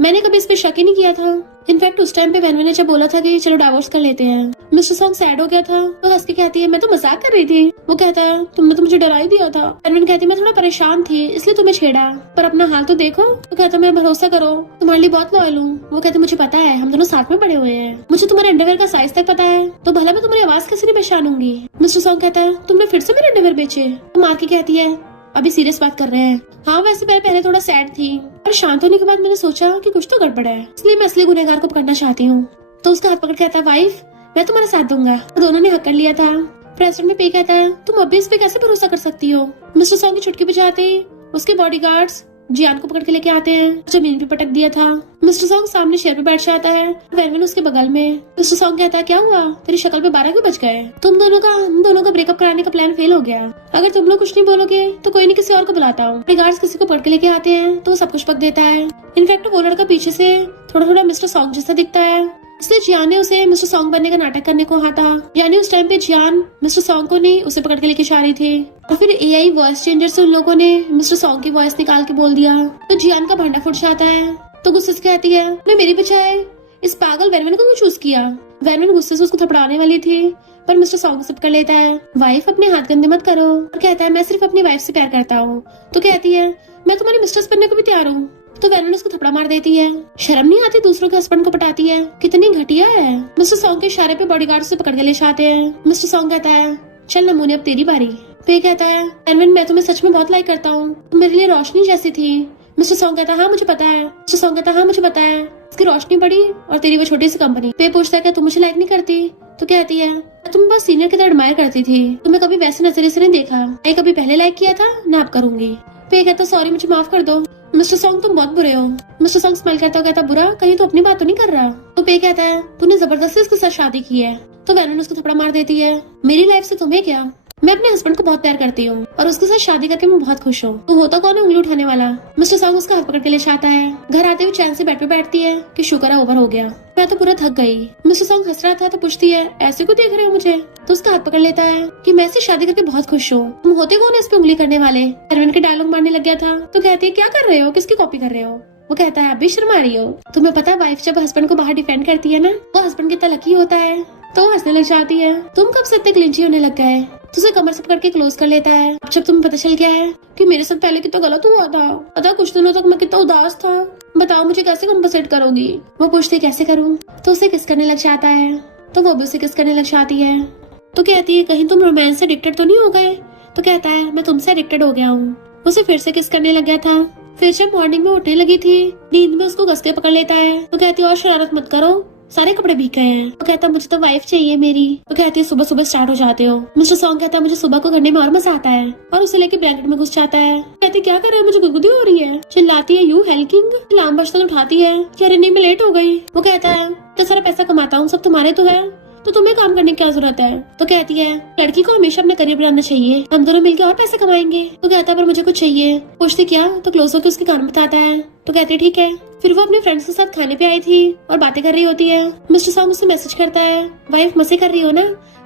मैंने कभी इस पे शक ही नहीं किया था। इनफैक्ट उस टाइम पे वैन ने जब बोला था कि चलो डाइवोर्स कर लेते हैं, मिस्टर सॉन्ग सैड हो गया था तो हंस के कहती है मैं तो मजाक कर रही थी। वो कहता है तुमने तो मुझे डरा ही दिया था। वैन कहती है मैं थोड़ा परेशान थी इसलिए तुम्हें छेड़ा, पर अपना हाल तो देखो। वो कहता मैं भरोसा करो, तुम्हारे लिए बहुत लॉयल हूँ। वो कहते मुझे पता है हम दोनों साथ में पड़े हुए हैं, मुझे तुम्हारे अंडरवेयर का साइज तक पता है, तो भला मैं तुम्हारी आवाज कैसे नहीं पहचानूंगी। मिस्टर सॉन्ग कहता है तुमने फिर से मेरे अंडरवेयर बेचे। तो मार के कहती है अभी सीरियस बात कर रहे हैं। हाँ वैसे मैं पहले थोड़ा सैड थी पर शांत होने के बाद मैंने सोचा कि कुछ तो गड़बड़ है, इसलिए मैं असली गुनहगार को पकड़ना चाहती हूँ। तो उसका हाथ पकड़ कहता है वाइफ मैं तुम्हारा साथ दूंगा। तो दोनों ने हक कर लिया था। प्रेसिडेंट में पे कहता है तुम अभी इस पे कैसे भरोसा कर सकती हो। मिस्टर सॉन्ग की चुटकी बजाते उसके बॉडीगार्ड्स जियान को पकड़ के लेके आते हैं, जमीन पे पटक दिया था। मिस्टर सॉन्ग सामने चेयर पे बैठ जाता है, वैन उसके बगल में। मिस्टर सॉन्ग कहता है क्या हुआ, तेरी शक्ल पे 12 क्यों बज गए, हम दोनों का ब्रेकअप कराने का प्लान फेल हो गया। अगर तुम लोग कुछ नहीं बोलोगे तो कोई नहीं किसी और को बुलाता हूँ। गार्ड्स किसी को पकड़ के लेके आते हैं तो वो सब कुछ पक देता है। इनफैक्ट वो लड़का पीछे से थोड़ा थोड़ा मिस्टर सॉन्ग जैसा दिखता है, इसलिए जियान ने उसे मिस्टर सॉन्ग बनने का नाटक करने को कहा था। यानी उस टाइम पे जियान मिस्टर सॉन्ग को नहीं उसे पकड़ के लेके जा रही थी, और फिर एआई वॉइस चेंजर से उन लोगों ने मिस्टर सॉन्ग की वॉइस निकाल के बोल दिया। तो जियान का भांडा फूट जाता है तो गुस्से से कहती है ने मेरी बचाए इस पागल वैन को क्यों चूज किया। वैन गुस्से से उसको थपड़ाने वाली थी पर मिस्टर सॉन्ग से पकड़ लेता है, वाइफ अपने हाथ गंदे मत करो। और कहता है मैं सिर्फ अपनी वाइफ से प्यार करता हूँ। तो कहती है मैं तुम्हारी मिस्ट्रेस बनने को भी तैयार हूँ। तो वैन उसको थपड़ा मार देती है। शर्म नहीं आती दूसरों के हस्बैंड को पटाती है, कितनी घटिया है। मिस्टर सॉन्ग के इशारे पे बॉडीगार्ड से पकड़ के ले जाते हैं। मिस्टर सॉन्ग कहता है चल नमूने अब तेरी बारी। पे कहता है एनविन मैं तुम्हें सच में बहुत लाइक करता हूँ, तुम मेरे लिए रोशनी जैसी थी, मिस्टर सॉन्ग कहता है हाँ मुझे पता है। मिस्टर सॉन्ग कहता है हाँ मुझे पता है, उसकी रोशनी बड़ी और तेरी वो छोटी सी कंपनी। पे पूछता है क्या तुम मुझे लाइक नहीं करती? तो कहती है तुम बस सीनियर की तरह एडमायर करती थी, तुम्हें कभी वैसे नजरिए से नहीं देखा, मैं कभी पहले लाइक किया था ना अब करूंगी। पे कहता सॉरी मुझे माफ कर दो। मिस्टर सॉन्ग तुम बहुत बुरे हो। मिस्टर सॉन्ग स्माइल करता कहता बुरा, कहीं तो अपनी बात तो नहीं कर रहा। तो पे कहता है तूने जबरदस्ती उसके साथ शादी की है। तो वैनन उसको थप्पड़ मार देती है, मेरी लाइफ से तुम्हें क्या, मैं अपने हस्बैंड को बहुत प्यार करती हूँ और उसके साथ शादी करके मैं बहुत खुश हूँ। तो होता कौन है उंगली उठाने वाला? मिस्टर सॉन्ग उसका हाथ पकड़ के ले आता है। घर आते हुए चैन से बेड पे बैठती है कि शुक्र है ओवर हो गया, मैं तो पूरा थक गई। मिस्टर सॉन्ग हंस रहा था तो पूछती है ऐसे क्यों देख रहे हो मुझे? तो उसका हाथ पकड़ लेता है कि मैं इससे शादी करके बहुत खुश हूँ, तुम होते कौन है इस पे उंगली करने वाले? अरविंद के डायलॉग मारने लग गया था। तो कहती है क्या कर रहे हो, किसकी कॉपी कर रहे हो? वो कहता है अभी शर्मा रही हो, तुम्हें पता है वाइफ जब हस्बैंड को बाहर डिफेंड करती है ना वो हस्बैंड कितना लकी होता है। तो हंसने लग जाती है, तुम कब से इतने क्लिंची होने लग गए? तो उसे कमर से पकड़ के क्लोज कर लेता है। अब जब तुम्हें पता चल गया है कि मेरे साथ पहले कितना गलत हुआ था, पता कुछ दिनों तक मैं कितना उदास था, बताओ मुझे कैसे कम्पनसेट करोगी? वो पूछती कैसे करूँ? तो उसे किस करने लग जाता है, तो वो भी उसे किस करने लग जाती है। तो कहती है कहीं तुम रोमांस से एडिक्टेड तो नहीं हो गए? तो कहता है मैं तुमसे एडिक्टेड हो गया हूँ। उसे फिर से किस करने लग गया था। फिर जब मॉर्निंग में उठने लगी थी नींद में उसको कसके पकड़ लेता है। तो कहती है और शरारत मत करो, सारे कपड़े भीग गए हैं। तो कहता मुझे तो वाइफ चाहिए मेरी। तो कहती है सुबह सुबह स्टार्ट हो जाते हो। मिस्टर सॉन्ग कहता है मुझे सुबह को करने में और मजा आता है और उसे लेके ब्लैंकेट में घुस जाता है। कहती क्या कर रहे हो, मुझे गुदगुदी हो रही है। चिल्लाती है यू हेल्किंग। अलार्म बजता उठाती है कि अरे नहीं मैं लेट हो गई। वो कहता है तो सारा पैसा कमाता हूँ सब तुम्हारे तो है, तो तुम्हें काम करने की क्या जरूरत है? तो कहती है लड़की को हमेशा अपना करियर बनाना चाहिए, हम दोनों मिलकर और पैसे कमाएंगे। तो कहता है पर मुझे कुछ चाहिए। पूछती क्या? तो क्लोज होकर उसके कान में बताता है। तो कहती है ठीक है। फिर वो अपने फ्रेंड्स के साथ खाने पे आई थी और बातें कर रही होती है। मिस्टर सॉन्ग उसे मैसेज करता है वाइफ मजे कर रही हो ना,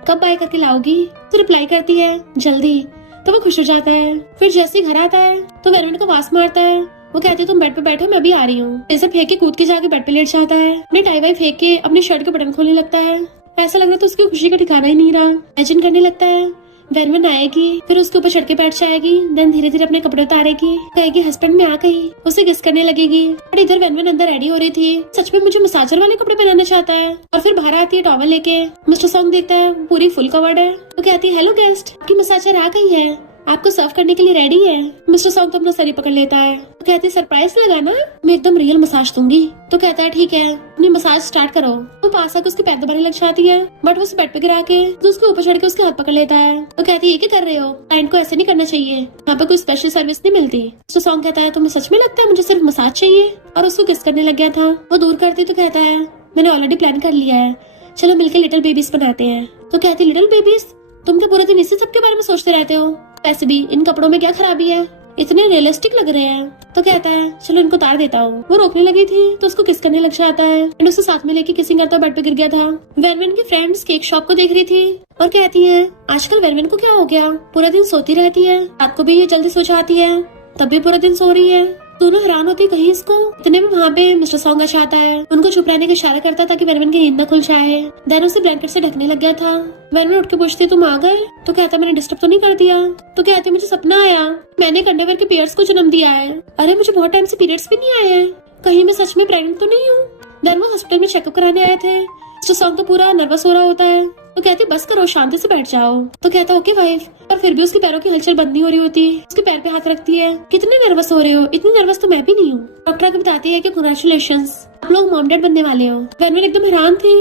कब बाय करके लाओगी? तो रिप्लाई करती है जल्दी। तो वो खुश हो जाता है। फिर जैसे ही घर आता है तो वेरवन को आवाज मारता है। वो कहती है तुम बेड पे बैठो मैं भी आ रही हूँ। ऐसे फेंक के कूद के जाके बेड पे लेट जाता है। अपने टाई वाई फेंक के अपनी शर्ट के बटन खोलने लगता है। ऐसा लग रहा था उसकी खुशी का ठिकाना ही नहीं रहा। इमेजिन करने लगता है वेरवन आएगी, फिर उसके ऊपर चढ़ के बैठ जाएगी, देन धीरे धीरे अपने कपड़े उतारेगी, कहेगी हस्बैंड में आ गई, उसे किस करने लगेगी। और इधर वेरवन अंदर रेडी हो रही थी, सच में मुझे मसाजर वाले कपड़े पहनाना चाहता है। और फिर बाहर आती है टॉवल लेके। मिस्टर सॉन्ग देखता है पूरी फुल कवर्ड है। तो कहती है हेलो गेस्ट, आपकी मसाजर आ गई है, आपको सर्व करने के लिए रेडी है। मिस्टर सॉन्ग तो अपना सर ही पकड़ लेता है। तो कहती है सरप्राइज लगाना, मैं एकदम रियल मसाज दूंगी। तो कहता है ठीक है अपनी मसाज स्टार्ट करो। वो पास आकर उसके पैर दबाने लग जाती है बट वो उसे बेड पे गिरा के तो उसके ऊपर चढ़ के उसके हाथ पकड़ लेता है। तो कहती है ये क्या कर रहे हो, क्लाइंट को ऐसे नहीं करना चाहिए, यहाँ पे कोई स्पेशल सर्विस नहीं मिलती। मिस्टर सॉन्ग कहता है तुम्हें सच में लगता है मुझे सिर्फ मसाज चाहिए? और उसको किस करने लग गया था। वो दूर करती तो कहता है मैंने ऑलरेडी प्लान कर लिया है, चलो मिलकर लिटिल बेबीज बनाते हैं। तो कहती लिटिल बेबीज, तुम क्या पूरे दिन इसी सब के बारे में सोचते रहते हो? वैसे भी इन कपड़ों में क्या खराबी है, इतने रियलिस्टिक लग रहे हैं। तो कहता है चलो इनको उतार देता हूँ। वो रोकने लगी थी तो उसको किस करने लग जाता है एंड उसे साथ में लेके किसिंग करता बेड पे गिर गया था। वेरवन की फ्रेंड्स केक शॉप को देख रही थी और कहती है आजकल वेरवन को क्या हो गया, पूरा दिन सोती रहती है, रात को भी ये जल्दी सो जाती है, तब भी पूरा दिन सो रही है। दोनों हैरान होती कहीं इसको। इतने में वहाँ पे मिस्टर सॉन्ग आता है, उनको चुप रहने का इशारा करता ताकि वेरवन की नींद न खुल जाए। देन उसे ब्लैंकेट से ढकने लग गया था। वेरवन उठ के पूछती तुम आ गए? तो कहता मैंने डिस्टर्ब तो नहीं कर दिया? तो कहते मुझे सपना आया, मैंने एक अंडरवेयर के पेयर्स को जन्म दिया है। अरे मुझे बहुत टाइम से पीरियड्स भी नहीं आए हैं, कहीं मैं सच में प्रेग्नेंट तो नहीं हूँ? देन वो हॉस्पिटल में चेकअप कराने आए थे। मिस्टर सॉन्ग तो पूरा नर्वस हो रहा होता है। तो कहती बस करो शांति से बैठ जाओ। तो कहता ओके वाइफ, पर फिर भी उसके पैरों की हलचल बंद नहीं हो रही होती। उसके पैर पे हाथ रखती है, कितने नर्वस हो रहे हो? इतनी नर्वस तो मैं भी नहीं हूँ। डॉक्टर आके बताती है कि कांग्रेचुलेशंस, आप लोग मॉम डैड बनने वाले हो। वेरवन एकदम हैरान थी।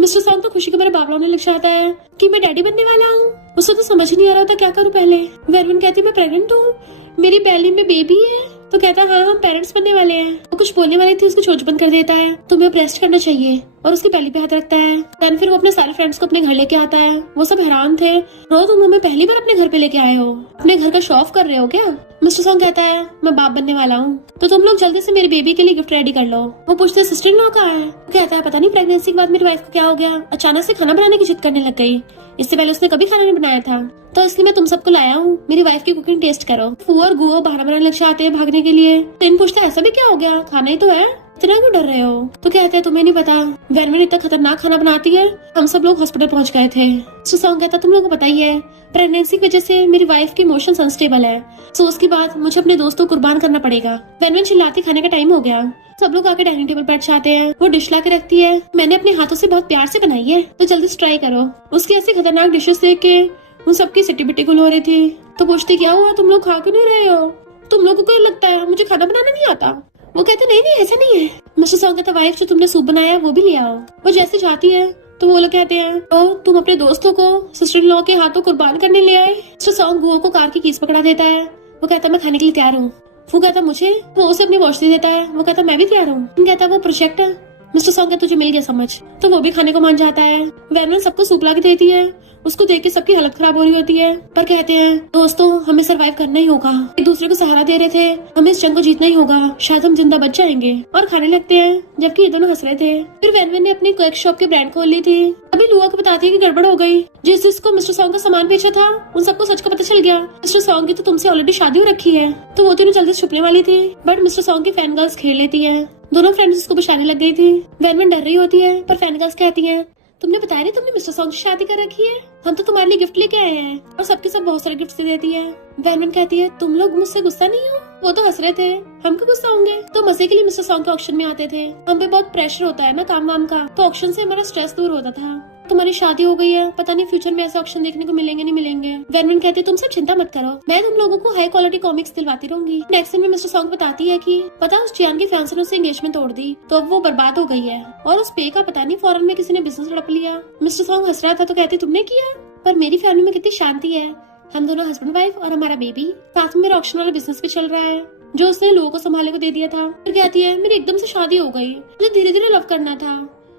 मिस्टर सॉन्ग तो खुशी के मेरे बाबला होने लग जाता है कि मैं डैडी बनने वाला हूँ। उसे तो समझ नहीं आ रहा था क्या करूँ पहले। वेरवन कहती मैं प्रेग्नेंट हूँ, मेरी बैली में बेबी है। तो कहता हाँ हम पेरेंट्स बनने वाले हैं। वो कुछ बोलने वाली थी, उसको चोच बंद कर देता है, तुम्हें अब रेस्ट करना चाहिए, और उसकी पहली पे हाथ रखता है। देन फिर वो अपने सारे फ्रेंड्स को अपने घर लेके आता है। वो सब हैरान थे, रो तुम हमें पहली बार अपने घर पे लेके आए हो, अपने घर का शो ऑफ कर रहे हो क्या? मिस्टर सॉन्ग कहता है मैं बाप बनने वाला हूँ, तो तुम लोग जल्दी से मेरी बेबी के लिए गिफ्ट रेडी कर लो। वो पूछते सिस्टर इन लॉ कहाँ है? वो कहता है पता नहीं प्रेगनेंसी के बाद मेरी वाइफ को क्या हो गया, अचानक से खाना बनाने की जिद करने लग गई, इससे पहले उसने कभी खाना नहीं बनाया था, तो इसलिए मैं तुम सबको लाया हूँ, मेरी वाइफ की कुकिंग टेस्ट करो। फू और गुओ बाहर बनाने लग जाते हैं भागने के लिए। टिन पूछता है ऐसा भी क्या हो गया, खाना ही तो है, इतना क्यों डर रहे हो? तो कहते हैं तुम्हें नहीं पता वेरवन इतना खतरनाक खाना बनाती है, हम सब लोग हॉस्पिटल पहुंच गए थे। सॉन्ग कहता तुम लोगों को पता ही है प्रेगनेंसी की वजह से मेरी वाइफ की इमोशन अनस्टेबल है, सो उसके बाद मुझे अपने दोस्तों को कुर्बान करना पड़ेगा। वेरवन चिल्लाती खाने का टाइम हो गया। सब लोग आके डाइनिंग टेबल बैठ जाते हैं। वो डिश ला के रखती है, मैंने अपने हाथों से बहुत प्यार से बनाई है, तो जल्दी से ट्राई करो। उसकी ऐसी खतरनाक डिशेस देख के उन सबकी सिटी बिटी गुल हो रही थी। तो पूछती क्या हुआ तुम लोग खा क्यों नहीं रहे हो? तुम लोगों को लगता है मुझे खाना बनाना नहीं आता। वो कहते नहीं नहीं ऐसा नहीं है। मिस्टर सॉन्ग कहता वाइफ जो तुमने सूप बनाया वो भी ले आओ। वो जैसे जाती है तो वो लोग कहते हैं तो तुम अपने दोस्तों को सिस्टर इन लॉ के हाथों कुर्बान करने ले आए। मिस्टर सॉन्ग गुओ को कार की कीज पकड़ा देता है। वो कहता मैं खाने के लिए तैयार हूँ। वो कहता मुझे, वो उसे अपनी वॉच दे देता है। वो कहता मैं भी तैयार हूँ। कहता वो प्रोजेक्ट है। मिस्टर सॉन्ग कहता तुझे मिल गया समझ। तो वो भी खाने को मान जाता है। वैन सबको सूप ला के देती है। उसको देख के सबकी हालत खराब हो रही होती है, पर कहते हैं दोस्तों हमें सरवाइव करना ही होगा। एक दूसरे को सहारा दे रहे थे, हमें इस जंग को जीतना ही होगा, शायद हम जिंदा बच जाएंगे। और खाने लगते हैं जबकि ये दोनों हंस रहे थे। फिर वैन ने अपनी केक शॉप की ब्रांड खोल ली थी। अभी लुआ को बताती है कि गड़बड़ हो गई। जिसको मिस्टर सॉन्ग का सामान बेचा था उन सबको सच का पता चल गया। मिस्टर सॉन्ग की तो तुमसे ऑलरेडी शादी हो रखी है। तो वो तीनों जल्दी छुपने वाली थी, बट मिस्टर सॉन्ग की फैन गर्ल्स खेल लेती है। दोनों फ्रेंड्स को भी शादी लग गई थी। वैन डर रही होती है, पर फैन गर्ल्स कहती है तुमने बताया नहीं तुमने मिस्टर सॉन्ग से शादी कर रखी है, हम तो तुम्हारे लिए गिफ्ट लेके आए हैं। और सबके सब बहुत सारे गिफ्ट देती है। वैन कहती है तुम लोग मुझसे गुस्सा नहीं हो। वो तो हंस रहे थे, हम क्यों गुस्सा होंगे। तो मजे के लिए मिस्टर सॉन्ग के ऑक्शन में आते थे। हम पे बहुत प्रेशर होता है ना काम वाम का, तो ऑक्शन से हमारा स्ट्रेस दूर होता था। तुम्हारी शादी हो गई है, पता नहीं फ्यूचर में ऐसे ऑप्शन देखने को मिलेंगे नहीं मिलेंगे। वैन कहती है तुम सब चिंता मत करो, मैं तुम लोगों को हाई क्वालिटी कॉमिक्स दिलवाती रहूंगी। नेक्स्ट दिन में मिस्टर सॉन्ग बताती है कि पता उस जियान के फैंस ने उससे एंगेजमेंट तोड़ दी, तो अब वो बर्बाद हो गई है। और उस पे का पता नहीं फॉरेन में किसी ने बिजनेस हड़प लिया। मिस्टर सॉन्ग हंस रहा था तो कहती तुमने किया, पर मेरी फैमिली में कितनी शांति है, हम दोनों हस्बैंड वाइफ और हमारा बेबी, साथ में मेरा ऑक्शन वाला बिजनेस भी चल रहा है जो उसने लोगों को संभालने को दे दिया था। फिर कहती है मेरी एकदम से शादी हो गई, मुझे धीरे धीरे लव करना था।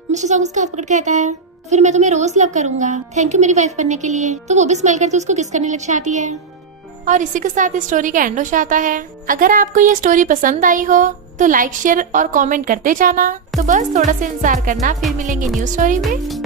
मिस्टर सॉन्ग उसका हाथ पकड़ कहता है फिर मैं तुम्हें रोज लव करूंगा, थैंक यू मेरी वाइफ बनने के लिए। तो वो भी स्माइल करके उसको किस करने लग जाती है। और इसी के साथ इस स्टोरी का एंड हो जाता है। अगर आपको ये स्टोरी पसंद आई हो तो लाइक शेयर और कमेंट करते जाना। तो बस थोड़ा सा इंतजार करना, फिर मिलेंगे न्यू स्टोरी में।